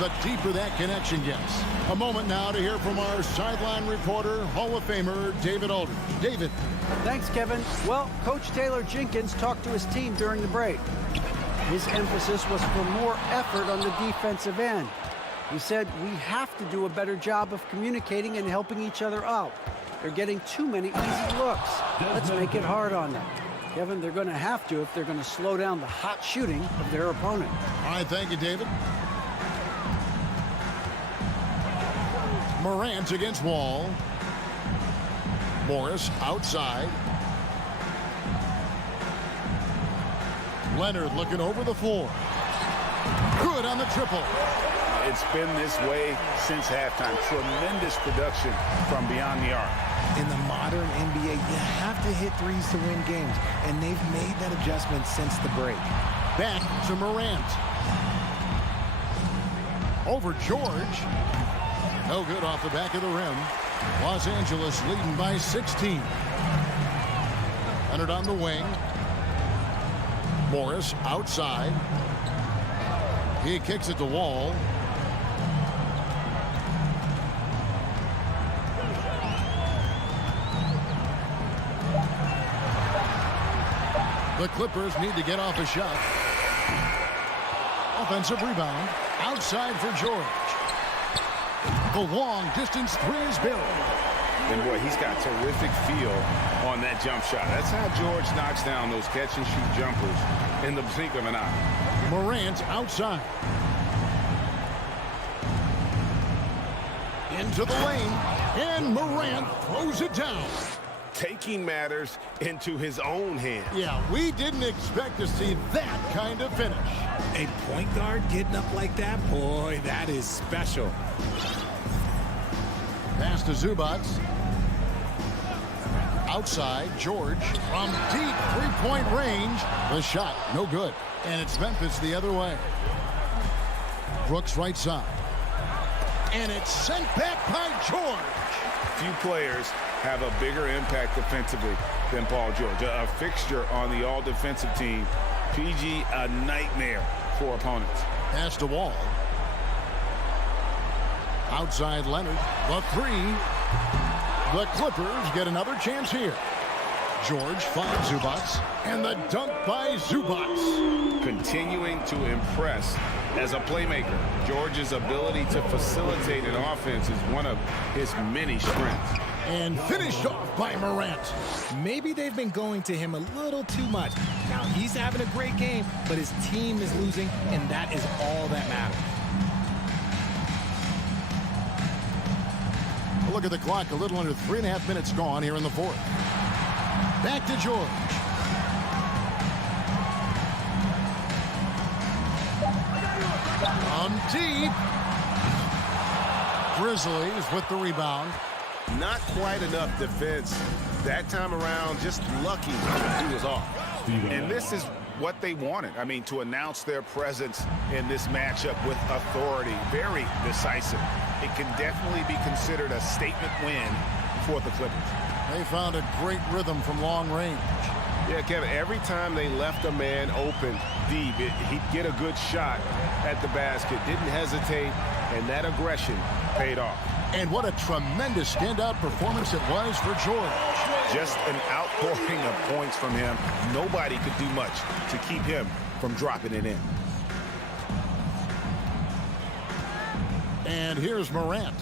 the deeper that connection gets. A moment now to hear from our sideline reporter, Hall of Famer David Aldridge. David. Thanks, Kevin. Well, Coach Taylor Jenkins talked to his team during the break. His emphasis was for more effort on the defensive end. He said, we have to do a better job of communicating and helping each other out. They're getting too many easy looks. Let's make it hard on them. Kevin, they're going to have to if they're going to slow down the hot shooting of their opponent. All right, thank you, David. Morant against Wall. Morris outside. Leonard looking over the floor. Good on the triple. It's been this way since halftime. Tremendous production from beyond the arc. In the modern NBA, you have to hit threes to win games, and they've made that adjustment since the break. Back to Morant. Over George. No good off the back of the rim. Los Angeles leading by 16. Leonard on the wing. Morris outside. He kicks it to Wall. The Clippers need to get off a shot. Offensive rebound. Outside for George. The long distance three is buried. And boy, he's got terrific feel on that jump shot. That's how George knocks down those catch and shoot jumpers in the blink of an eye. Morant outside. Into the lane. And Morant throws it down. Taking matters into his own hands. Yeah, we didn't expect to see that kind of finish. A point guard getting up like that, boy, that is special. Pass to Zubac. Outside, George from deep three-point range. The shot, no good. And it's Memphis the other way. Brooks right side. And it's sent back by George. Few players have a bigger impact defensively than Paul George. A fixture on the all-defensive team. PG, a nightmare for opponents. Pass to Wall. Outside Leonard. The three. The Clippers get another chance here. George finds Zubac. And the dunk by Zubac. Continuing to impress as a playmaker. George's ability to facilitate an offense is one of his many strengths. And finished off by Morant. Maybe they've been going to him a little too much. Now, he's having a great game, but his team is losing, and that is all that matters. Look at the clock, a little under 3.5 minutes gone here in the fourth. Back to George. From deep. Grizzlies with the rebound. Not quite enough defense that time around, just lucky he was off. And this is what they wanted. I mean, to announce their presence in this matchup with authority, very decisive. It can definitely be considered a statement win for the Clippers. They found a great rhythm from long range. Yeah, Kevin, every time they left a man open deep, he'd get a good shot at the basket, didn't hesitate, and that aggression paid off. And what a tremendous standout performance it was for George. Just an outpouring of points from him. Nobody could do much to keep him from dropping it in. And here's Morant.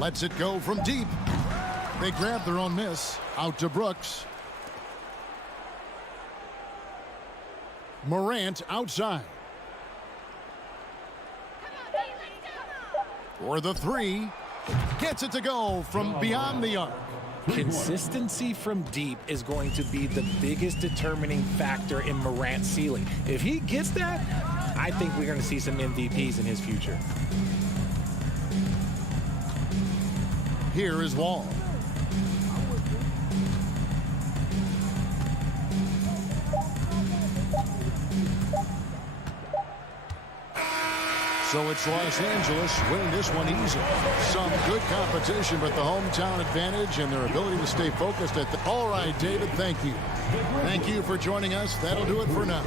Lets it go from deep. They grab their own miss. Out to Brooks. Morant outside. For the three. Gets it to go from beyond the arc. Consistency from deep is going to be the biggest determining factor in Morant's ceiling. If he gets that, I think we're going to see some MVPs in his future. Here is Wall. So it's Los Angeles winning this one easy. Some good competition, but the hometown advantage and their ability to stay focused at the... All right, David, thank you. Thank you for joining us. That'll do it for now.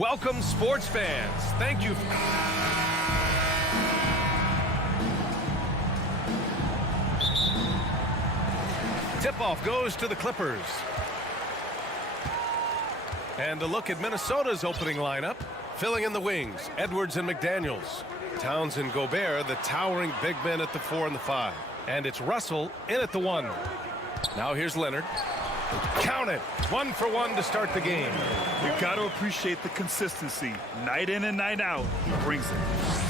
Welcome, sports fans. Thank you. tip-off goes to the Clippers. And a look at Minnesota's opening lineup. Filling in the wings, Edwards and McDaniels. Towns and Gobert, the towering big men at the 4 and the 5. And it's Russell in at the 1. Now here's Leonard. Count it. 1 for 1 to start the game. You've got to appreciate the consistency. Night in and night out, he brings it.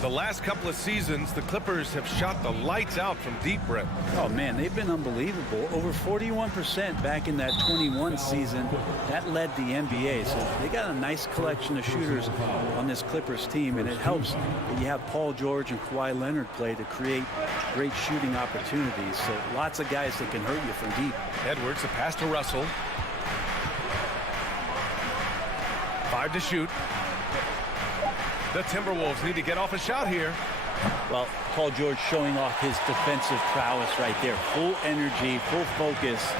The last couple of seasons, the Clippers have shot the lights out from deep, Brett. Oh, man, they've been unbelievable. Over 41% back in that 21 season. That led the NBA. So they got a nice collection of shooters on this Clippers team, and it helps that you have Paul George and Kawhi Leonard play to create great shooting opportunities. So lots of guys that can hurt you from deep. Edwards, a pass to Russell. 5 to shoot. The Timberwolves need to get off a shot here. Well, Paul George showing off his defensive prowess right there. Full energy, full focus,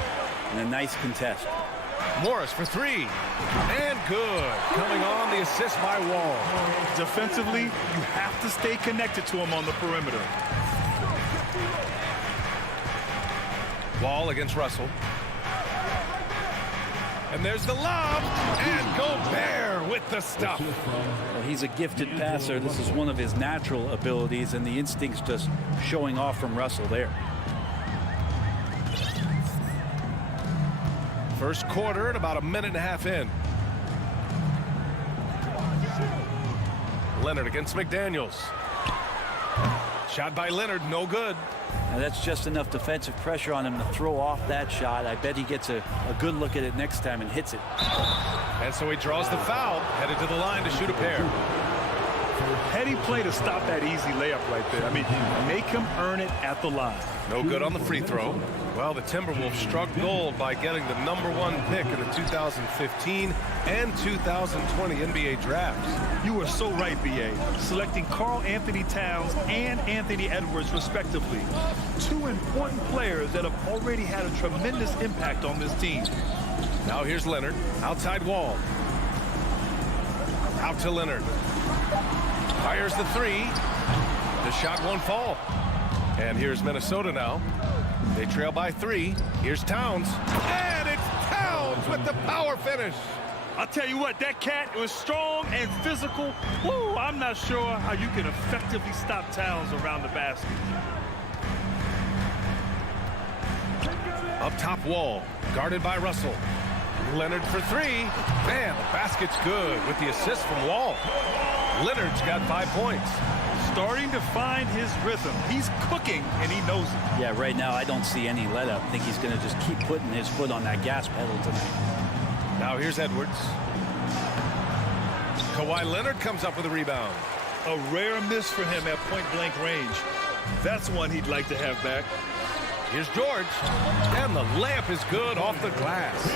and a nice contest. Morris for 3. And good. Coming on, the assist by Wall. Defensively, you have to stay connected to him on the perimeter. Wall against Russell. And there's the lob. And Gobert with the stuff. Well, he's a gifted passer. This is one of his natural abilities, and the instincts just showing off from Russell there. First quarter and about a minute and a half in. Leonard against McDaniels. Shot by Leonard, no good. Now that's just enough defensive pressure on him to throw off that shot. I bet he gets a good look at it next time and hits it. And so he draws the foul, headed to the line to shoot a pair. Heady play to stop that easy layup right there. I mean, make him earn it at the line. No good on the free throw. Well, the Timberwolves struck gold by getting the #1 pick in the 2015 and 2020 NBA drafts. You are so right, B.A. Selecting Karl Anthony Towns and Anthony Edwards, respectively. 2 important players that have already had a tremendous impact on this team. Now here's Leonard. Outside Wall. Out to Leonard. Fires the 3. The shot won't fall. And here's Minnesota now. They trail by 3. Here's Towns. And it's Towns with the power finish. I'll tell you what, that cat was strong and physical. Woo, I'm not sure how you can effectively stop Towns around the basket. Up top Wall. Guarded by Russell. Leonard for 3. Man, the basket's good with the assist from Wall. Leonard's got 5 points. Starting to find his rhythm. He's cooking, and he knows it. Yeah, right now I don't see any let up. I think he's going to just keep putting his foot on that gas pedal tonight. Now here's Edwards. Kawhi Leonard comes up with a rebound. A rare miss for him at point-blank range. That's one he'd like to have back. Here's George. And the layup is good off the glass.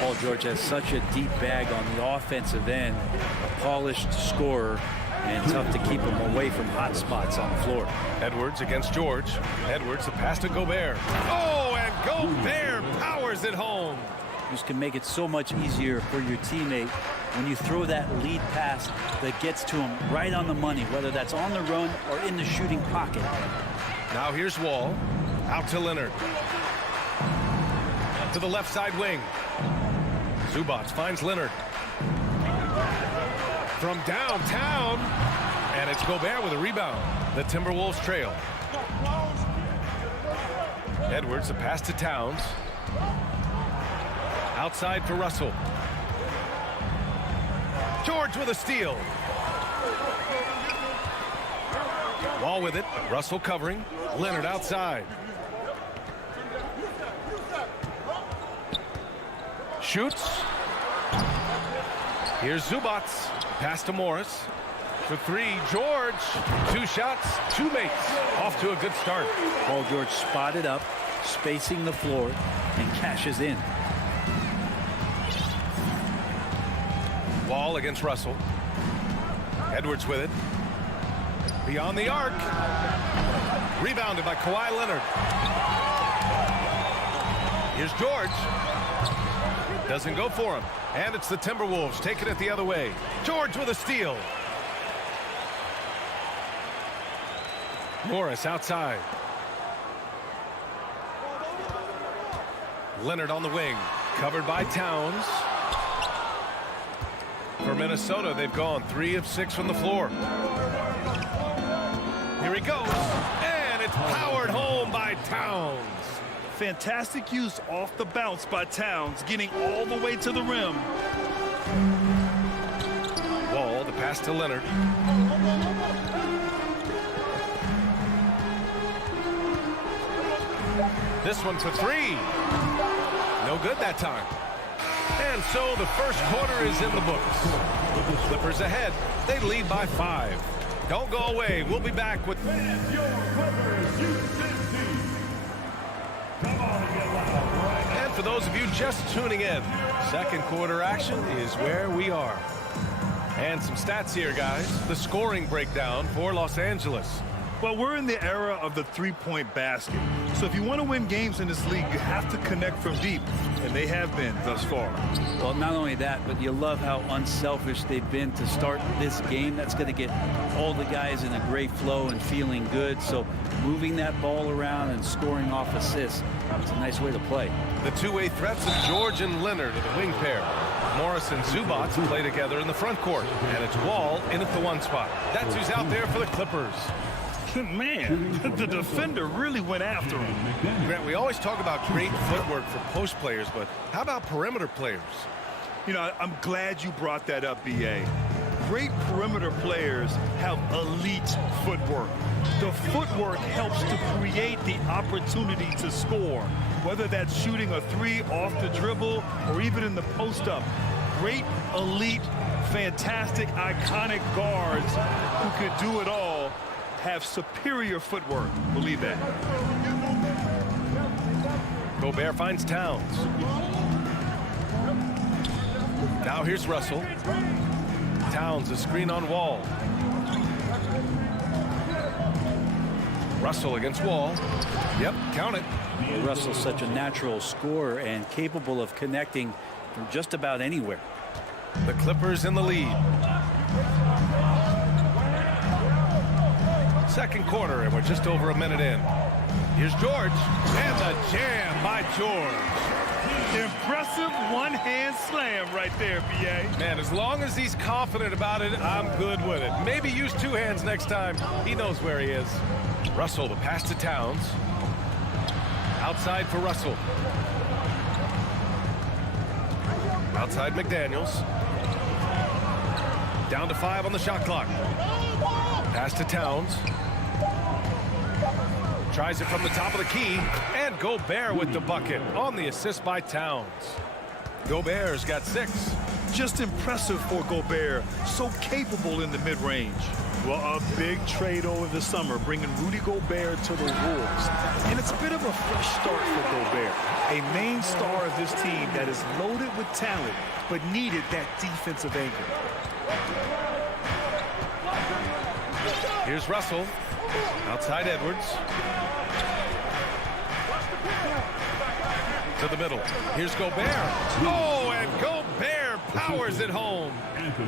Paul George has such a deep bag on the offensive end. A polished scorer. And tough to keep him away from hot spots on the floor. Edwards against George. Edwards, the pass to Gobert. Oh, and Gobert powers it home. This can make it so much easier for your teammate when you throw that lead pass that gets to him right on the money, whether that's on the run or in the shooting pocket. Now here's Wall. Out to Leonard. To the left side wing. Zubac finds Leonard. From downtown, and it's Gobert with a rebound. The Timberwolves trail. Edwards, the pass to Towns. Outside for Russell. George with a steal. Wall with it. Russell covering. Leonard outside. Shoots. Here's Zubac. Pass to Morris. For 3, George. 2 shots, 2 makes. Off to a good start. Paul George spotted up, spacing the floor, and cashes in. Wall against Russell. Edwards with it. Beyond the arc. Rebounded by Kawhi Leonard. Here's George. Doesn't go for him. And it's the Timberwolves taking it the other way. George with a steal. Morris outside. Leonard on the wing, covered by Towns. For Minnesota, they've gone 3 of 6 from the floor. Here he goes, and it's powered home by Towns. Fantastic use off the bounce by Towns, getting all the way to the rim. Wall, the pass to Leonard. This one for 3. No good that time. And so the first quarter is in the books. The Clippers ahead. They lead by 5. Don't go away. We'll be back with... And for those of you just tuning in, second quarter action is where we are. And some stats here, guys. The scoring breakdown for Los Angeles. Well, we're in the era of the three-point basket. So if you want to win games in this league, you have to connect from deep. And they have been thus far. Well, not only that, but you love how unselfish they've been to start this game. That's going to get all the guys in a great flow and feeling good. So moving that ball around and scoring off assists, it's a nice way to play. The two-way threats of George and Leonard are the wing pair. Morris and Zubac play together in the front court. And it's Wall in at the 1 spot. That's who's out there for the Clippers. Man, the defender really went after him. Grant, we always talk about great footwork for post players, but how about perimeter players? You know, I'm glad you brought that up, B.A. Great perimeter players have elite footwork. The footwork helps to create the opportunity to score, whether that's shooting a 3 off the dribble or even in the post-up. Great, elite, fantastic, iconic guards who could do it all have superior footwork. Believe that. Gobert finds Towns. Now here's Russell. Towns, a screen on Wall. Russell against Wall. Yep, count it. Well, Russell's such a natural scorer and capable of connecting from just about anywhere. The Clippers in the lead. Second quarter, and we're just over a minute in. Here's George, and the jam by George. Impressive one-hand slam right there, B.A. Man, as long as he's confident about it, I'm good with it. Maybe use 2 hands next time. He knows where he is. Russell, the pass to Towns. Outside for Russell. Outside McDaniels. Down to 5 on the shot clock. Pass to Towns. Tries it from the top of the key, and Gobert with the bucket on the assist by Towns. Gobert's got 6. Just impressive for Gobert, so capable in the mid-range. Well, a big trade over the summer, bringing Rudy Gobert to the Wolves. And it's a bit of a fresh start for Gobert, a main star of this team that is loaded with talent, but needed that defensive anchor. Here's Russell. Outside Edwards. To the middle. Here's Gobert. Oh, and Gobert powers it home.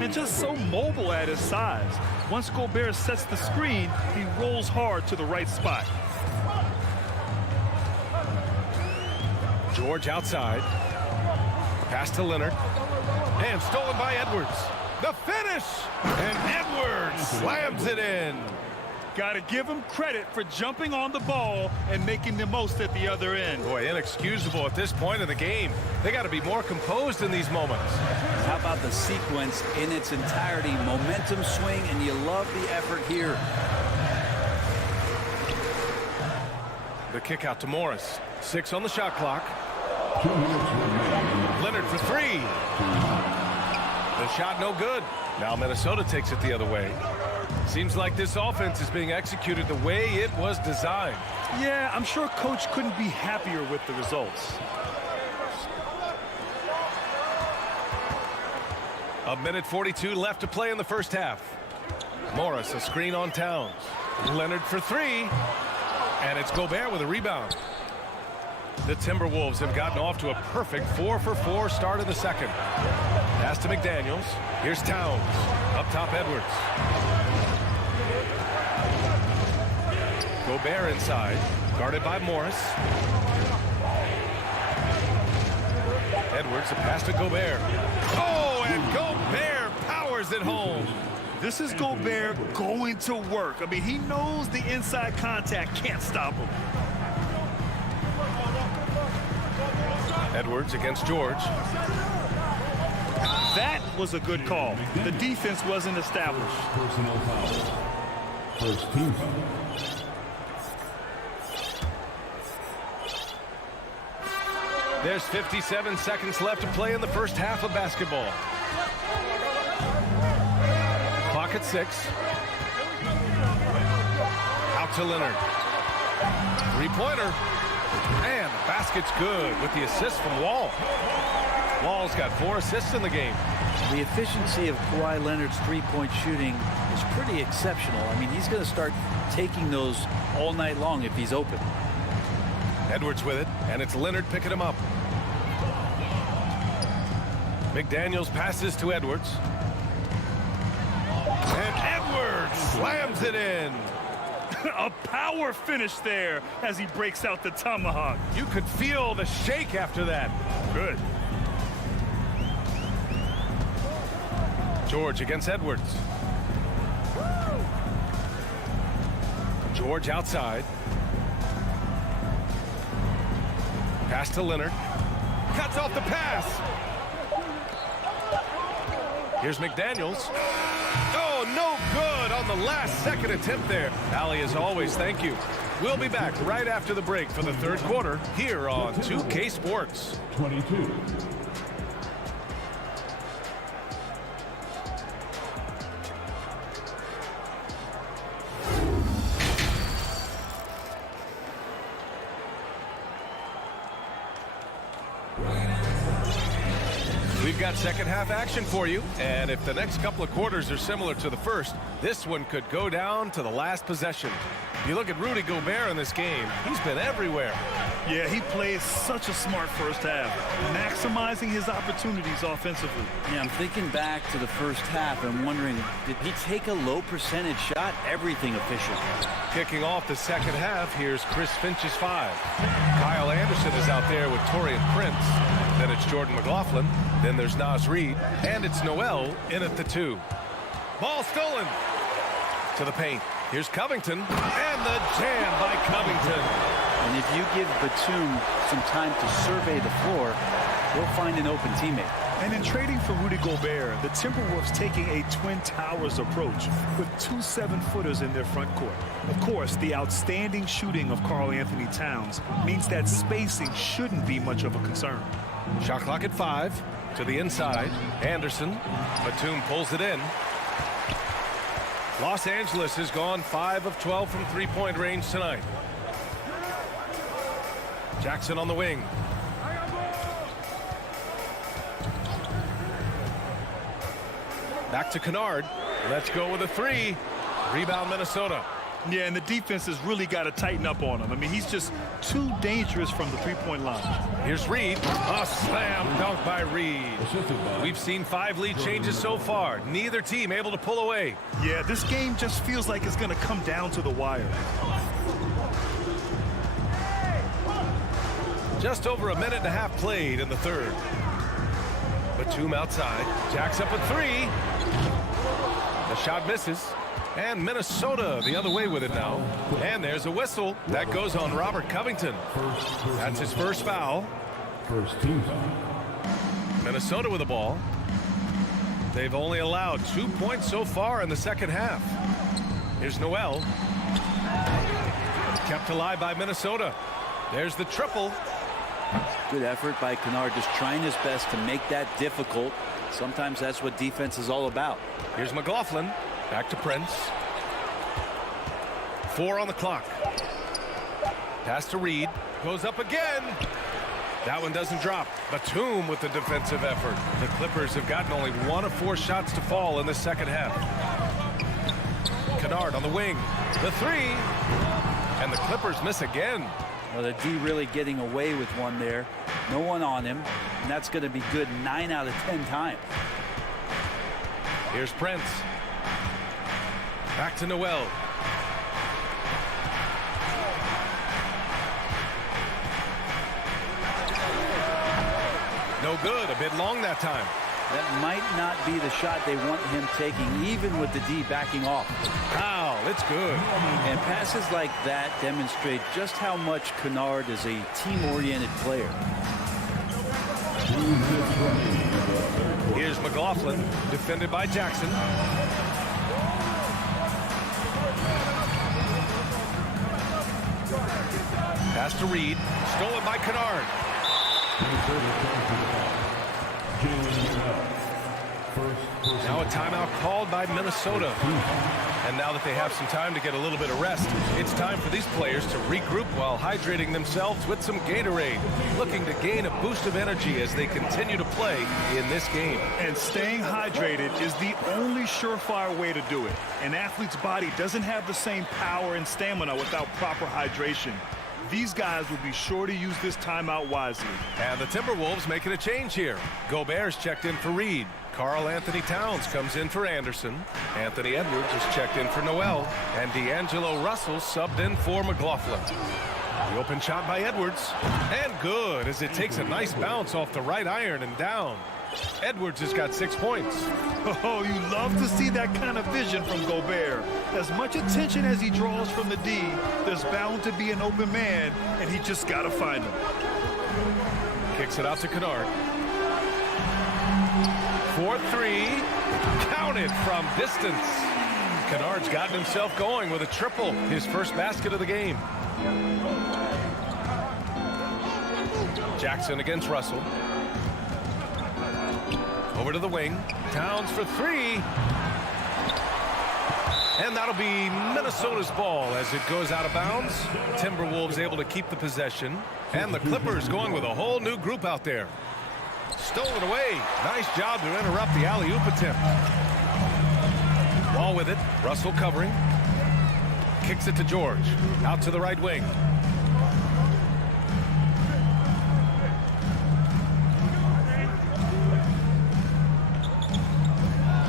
And just so mobile at his size. Once Gobert sets the screen, he rolls hard to the right spot. George outside. Pass to Leonard. And stolen by Edwards. The finish! And Edwards slams it in. Got to give him credit for jumping on the ball and making the most at the other end. Boy, inexcusable at this point of the game. They got to be more composed in these moments. How about the sequence in its entirety? Momentum swing, and you love the effort here. The kick out to Morris. 6 on the shot clock. Leonard for 3. The shot no good. Now Minnesota takes it the other way. Seems like this offense is being executed the way it was designed. Yeah, I'm sure Coach couldn't be happier with the results. A minute 42 left to play in the first half. Morris, a screen on Towns. Leonard for 3. And it's Gobert with a rebound. The Timberwolves have gotten off to a perfect 4-for-4 start in the second. Pass to McDaniels. Here's Towns. Up top, Edwards. Gobert inside. Guarded by Morris. Edwards, a pass to Gobert. Oh, and Gobert powers it home. This is Gobert going to work. I mean, he knows the inside contact can't stop him. Edwards against George. That was a good call. The defense wasn't established. Personal foul. First team foul. There's 57 seconds left to play in the first half of basketball. Clock at 6. Out to Leonard. Three-pointer. And the basket's good with the assist from Wall. Wall's got 4 assists in the game. The efficiency of Kawhi Leonard's three-point shooting is pretty exceptional. I mean, he's going to start taking those all night long if he's open. Edwards with it, and it's Leonard picking him up. McDaniels passes to Edwards. And Edwards slams it in. A power finish there as he breaks out the tomahawk. You could feel the shake after that. Good. George against Edwards. George outside. Pass to Leonard. Cuts off the pass. Here's McDaniels. Oh, no good on the last second attempt there. Allie, as always, thank you. We'll be back right after the break for the third quarter here on 2K Sports. 22. We've got second half action for you, and if the next couple of quarters are similar to the first, this one could go down to the last possession. You look at Rudy Gobert in this game, he's been everywhere. Yeah, he plays such a smart first half, maximizing his opportunities offensively. Yeah, I'm thinking back to the first half and wondering, did he take a low percentage shot? Everything efficient. Kicking off the second half, here's Chris Finch's 5. Kyle Anderson is out there with Taurean Prince. Then it's Jordan McLaughlin. Then there's Naz Reid. And it's Noel in at the 2. Ball stolen. To the paint. Here's Covington. And the jam by Covington. And if you give Batum some time to survey the floor, he'll find an open teammate. And in trading for Rudy Gobert, the Timberwolves taking a Twin Towers approach with 2 7-footers in their front court. Of course, the outstanding shooting of Karl Anthony Towns means that spacing shouldn't be much of a concern. Shot clock at 5. To the inside. Anderson. Batum pulls it in. Los Angeles has gone 5 of 12 from three-point range tonight. Jackson on the wing. Back to Kennard. Let's go with a 3. Rebound Minnesota. Yeah, and the defense has really got to tighten up on him. I mean, he's just too dangerous from the three-point line. Here's Reid. A slam dunk by Reid. We've seen 5 lead changes so far. Neither team able to pull away. Yeah, this game just feels like it's going to come down to the wire. Just over a minute and a half played in the third. Batum outside. Jacks up a 3. The shot misses. And Minnesota the other way with it now. And there's a whistle. That goes on Robert Covington. That's his first foul. First team foul. Minnesota with the ball. They've only allowed 2 points so far in the second half. Here's Noel. Kept alive by Minnesota. There's the triple. Good effort by Kennard, just trying his best to make that difficult. Sometimes that's what defense is all about. Here's McLaughlin. Back to Prince. 4 on the clock. Pass to Reid. Goes up again. That one doesn't drop. Batum with the defensive effort. The Clippers have gotten only 1 of 4 shots to fall in the second half. Kennard on the wing. The 3. And the Clippers miss again. Well, the D really getting away with one there. No one on him. And that's going to be good 9 out of 10 times. Here's Prince. Back to Noel. No good. A bit long that time. That might not be the shot they want him taking, even with the D backing off. Foul. It's good. And passes like that demonstrate just how much Kennard is a team-oriented player. Here's McLaughlin, defended by Jackson. Pass to Reed, stolen by Kennard. Now a timeout called by Minnesota. And now that they have some time to get a little bit of rest, it's time for these players to regroup while hydrating themselves with some Gatorade, looking to gain a boost of energy as they continue to play in this game. And staying hydrated is the only surefire way to do it. An athlete's body doesn't have the same power and stamina without proper hydration. These guys will be sure to use this timeout wisely. And the Timberwolves making a change here. Gobert's checked in for Reed. Karl Anthony Towns comes in for Anderson. Anthony Edwards is checked in for Noel. And D'Angelo Russell subbed in for McLaughlin. The open shot by Edwards. And good, as it takes a nice bounce off the right iron and down. Edwards has got 6 points. Oh, you love to see that kind of vision from Gobert. As much attention as he draws from the D, there's bound to be an open man, and he just got to find him. Kicks it out to Kennard. 4-3. Counted from distance. Kennard's gotten himself going with a triple, his first basket of the game. Jackson against Russell. Over to the wing. Towns for three. And that'll be Minnesota's ball as it goes out of bounds. Timberwolves able to keep the possession. And the Clippers going with a whole new group out there. Stolen away. Nice job to interrupt the alley-oop attempt. Ball with it. Russell covering. Kicks it to George. Out to the right wing.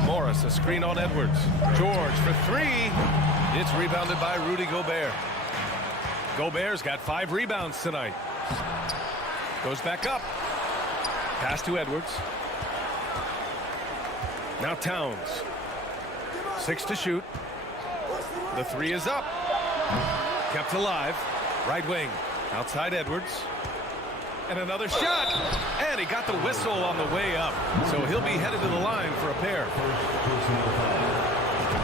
Morris, a screen on Edwards. George for three. It's rebounded by Rudy Gobert. Gobert's got 5 rebounds tonight. Goes back up. Pass to Edwards. Now Towns. 6 to shoot. The 3 is up. Kept alive. Right wing. Outside Edwards. And another shot. And he got the whistle on the way up. So he'll be headed to the line for a pair.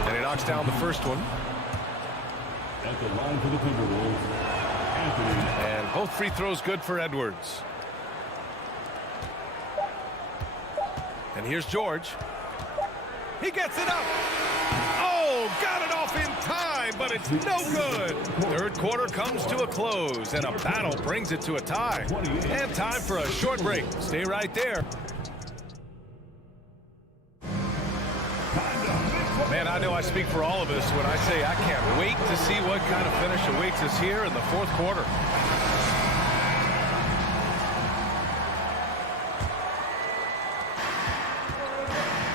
And he knocks down the first one. At the line for the Timberwolves, Anthony. And both free throws good for Edwards. And here's George. He gets it up. Oh, got it off in time, but it's no good. Third quarter comes to a close, and a battle brings it to a tie. And time for a short break. Stay right there. Man, I know I speak for all of us when I say I can't wait to see what kind of finish awaits us here in the fourth quarter.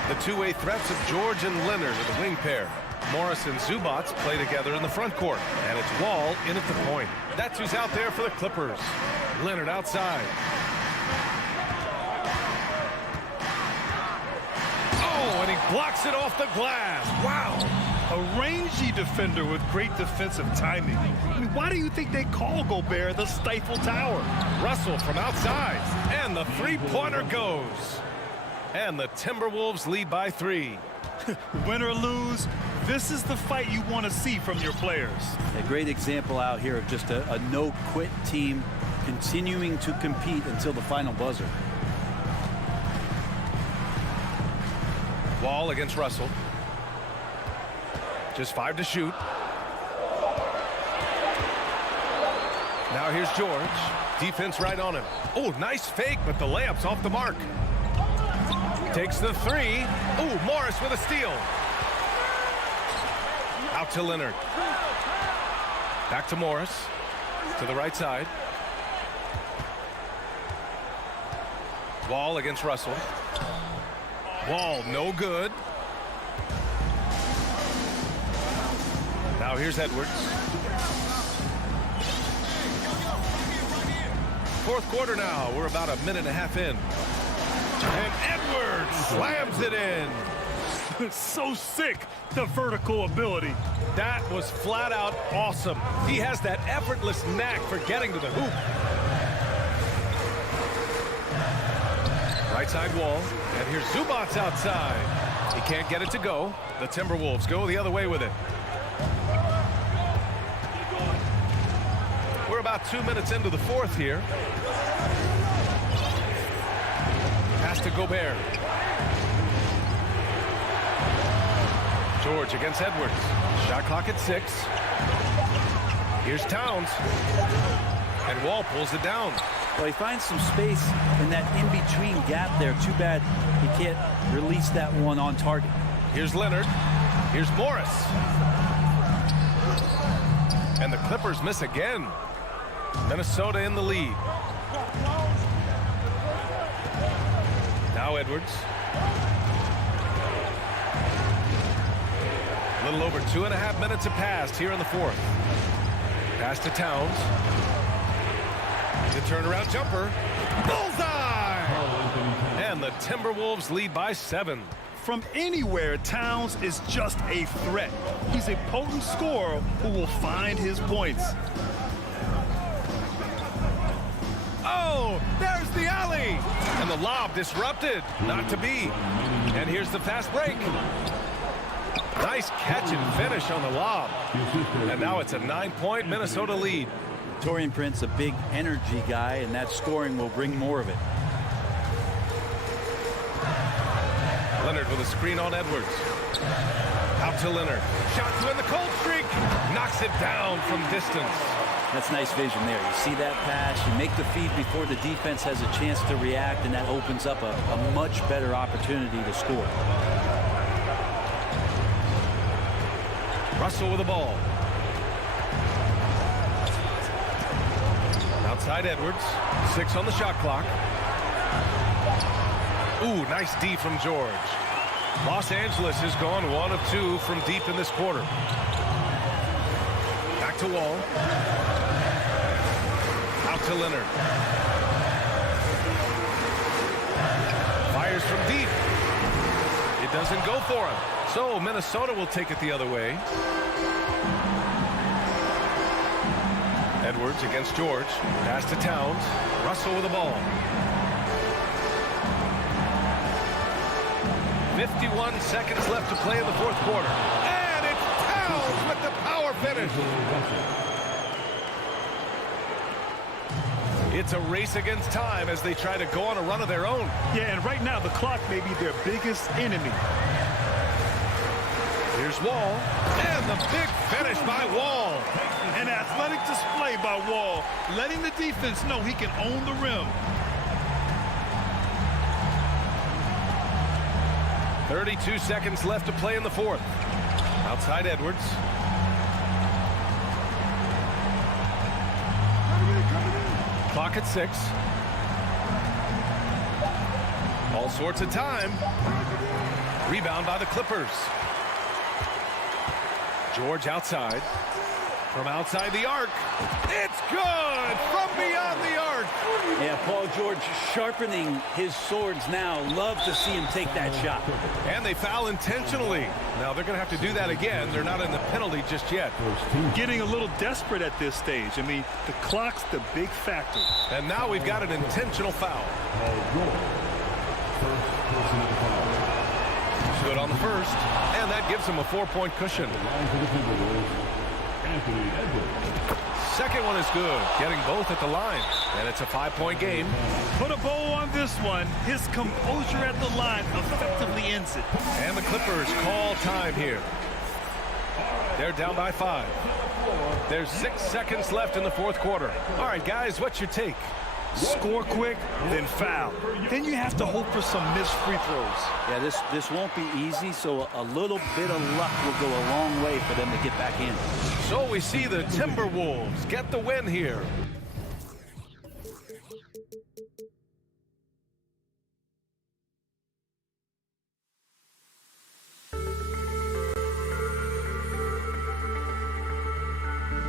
The two-way threats of George and Leonard are the wing pair. Morris and Zubac play together in the front court. And it's Wall in at the point. That's who's out there for the Clippers. Leonard outside. Oh, and he blocks it off the glass. Wow. A rangy defender with great defensive timing. I mean, why do you think they call Gobert the Stifle Tower? Russell from outside. And the three-pointer goes. And the Timberwolves lead by 3. Win or lose, this is the fight you want to see from your players. A great example out here of just a no-quit team continuing to compete until the final buzzer. Wall against Russell. Just 5 to shoot. Now here's George. Defense right on him. Oh, nice fake, but the layup's off the mark. Takes the 3. Ooh, Morris with a steal. Out to Leonard. Back to Morris. To the right side. Wall against Russell. Wall, no good. Now here's Edwards. Fourth quarter now. We're about a minute and a half in. And Edwards slams it in. So sick, the vertical ability. That was flat out awesome. He has that effortless knack for getting to the hoop. Right side wall, and here's Zubac outside. He can't get it to go. The Timberwolves go the other way with it. We're about 2 minutes into the fourth here. Pass to Gobert. George against Edwards. Shot clock at 6. Here's Towns. And Wall pulls it down. Well, he finds some space in that in-between gap there. Too bad he can't release that one on target. Here's Leonard. Here's Morris. And the Clippers miss again. Minnesota in the lead. Now Edwards. A little over 2.5 minutes have passed here in the fourth. Pass to Towns. The turnaround jumper. Bullseye! And the Timberwolves lead by 7. From anywhere, Towns is just a threat. He's a potent scorer who will find his points. Oh, there's the alley! And the lob disrupted. Not to be. And here's the fast break. Nice catch and finish on the lob. And now it's a 9-point Minnesota lead. Taurean Prince, a big energy guy, and that scoring will bring more of it. Leonard with a screen on Edwards. Out to Leonard. Shot to end the cold streak. Knocks it down from distance. That's nice vision there. You see that pass, you make the feed before the defense has a chance to react, and that opens up a much better opportunity to score. Russell with the ball. Outside Edwards. 6 on the shot clock. Ooh, nice D from George. Los Angeles has gone 1 of 2 from deep in this quarter. Back to Wall. Out to Leonard. Fires from deep. It doesn't go for him. So Minnesota will take it the other way. Edwards against George. Pass to Towns. Russell with the ball. 51 seconds left to play in the fourth quarter. And it's Towns with the power finish. It's a race against time as they try to go on a run of their own. Yeah, and right now the clock may be their biggest enemy. Here's Wall. And the big finish by Wall. An athletic display by Wall, letting the defense know he can own the rim. 32 seconds left to play in the fourth. Outside Edwards. Clock at 6. All sorts of time. Rebound by the Clippers. George outside. From outside the arc. It's good from beyond the arc. Yeah, Paul George sharpening his swords now. Love to see him take that shot. And they foul intentionally. Now they're going to have to do that again. They're not in the penalty just yet. Getting a little desperate at this stage. I mean, the clock's the big factor. And now we've got an intentional foul. Good on the first. And that gives him a 4-point cushion. Second one is good, getting both at the line, and it's a 5-point game. Put a bow on this one. His composure at the line effectively ends it. And the Clippers call time here. They're down by 5. There's 6 seconds left in the fourth quarter. All right, guys, what's your take? Score quick, then foul. Then you have to hope for some missed free throws. Yeah, this won't be easy, so a little bit of luck will go a long way for them to get back in. So we see the Timberwolves get the win here.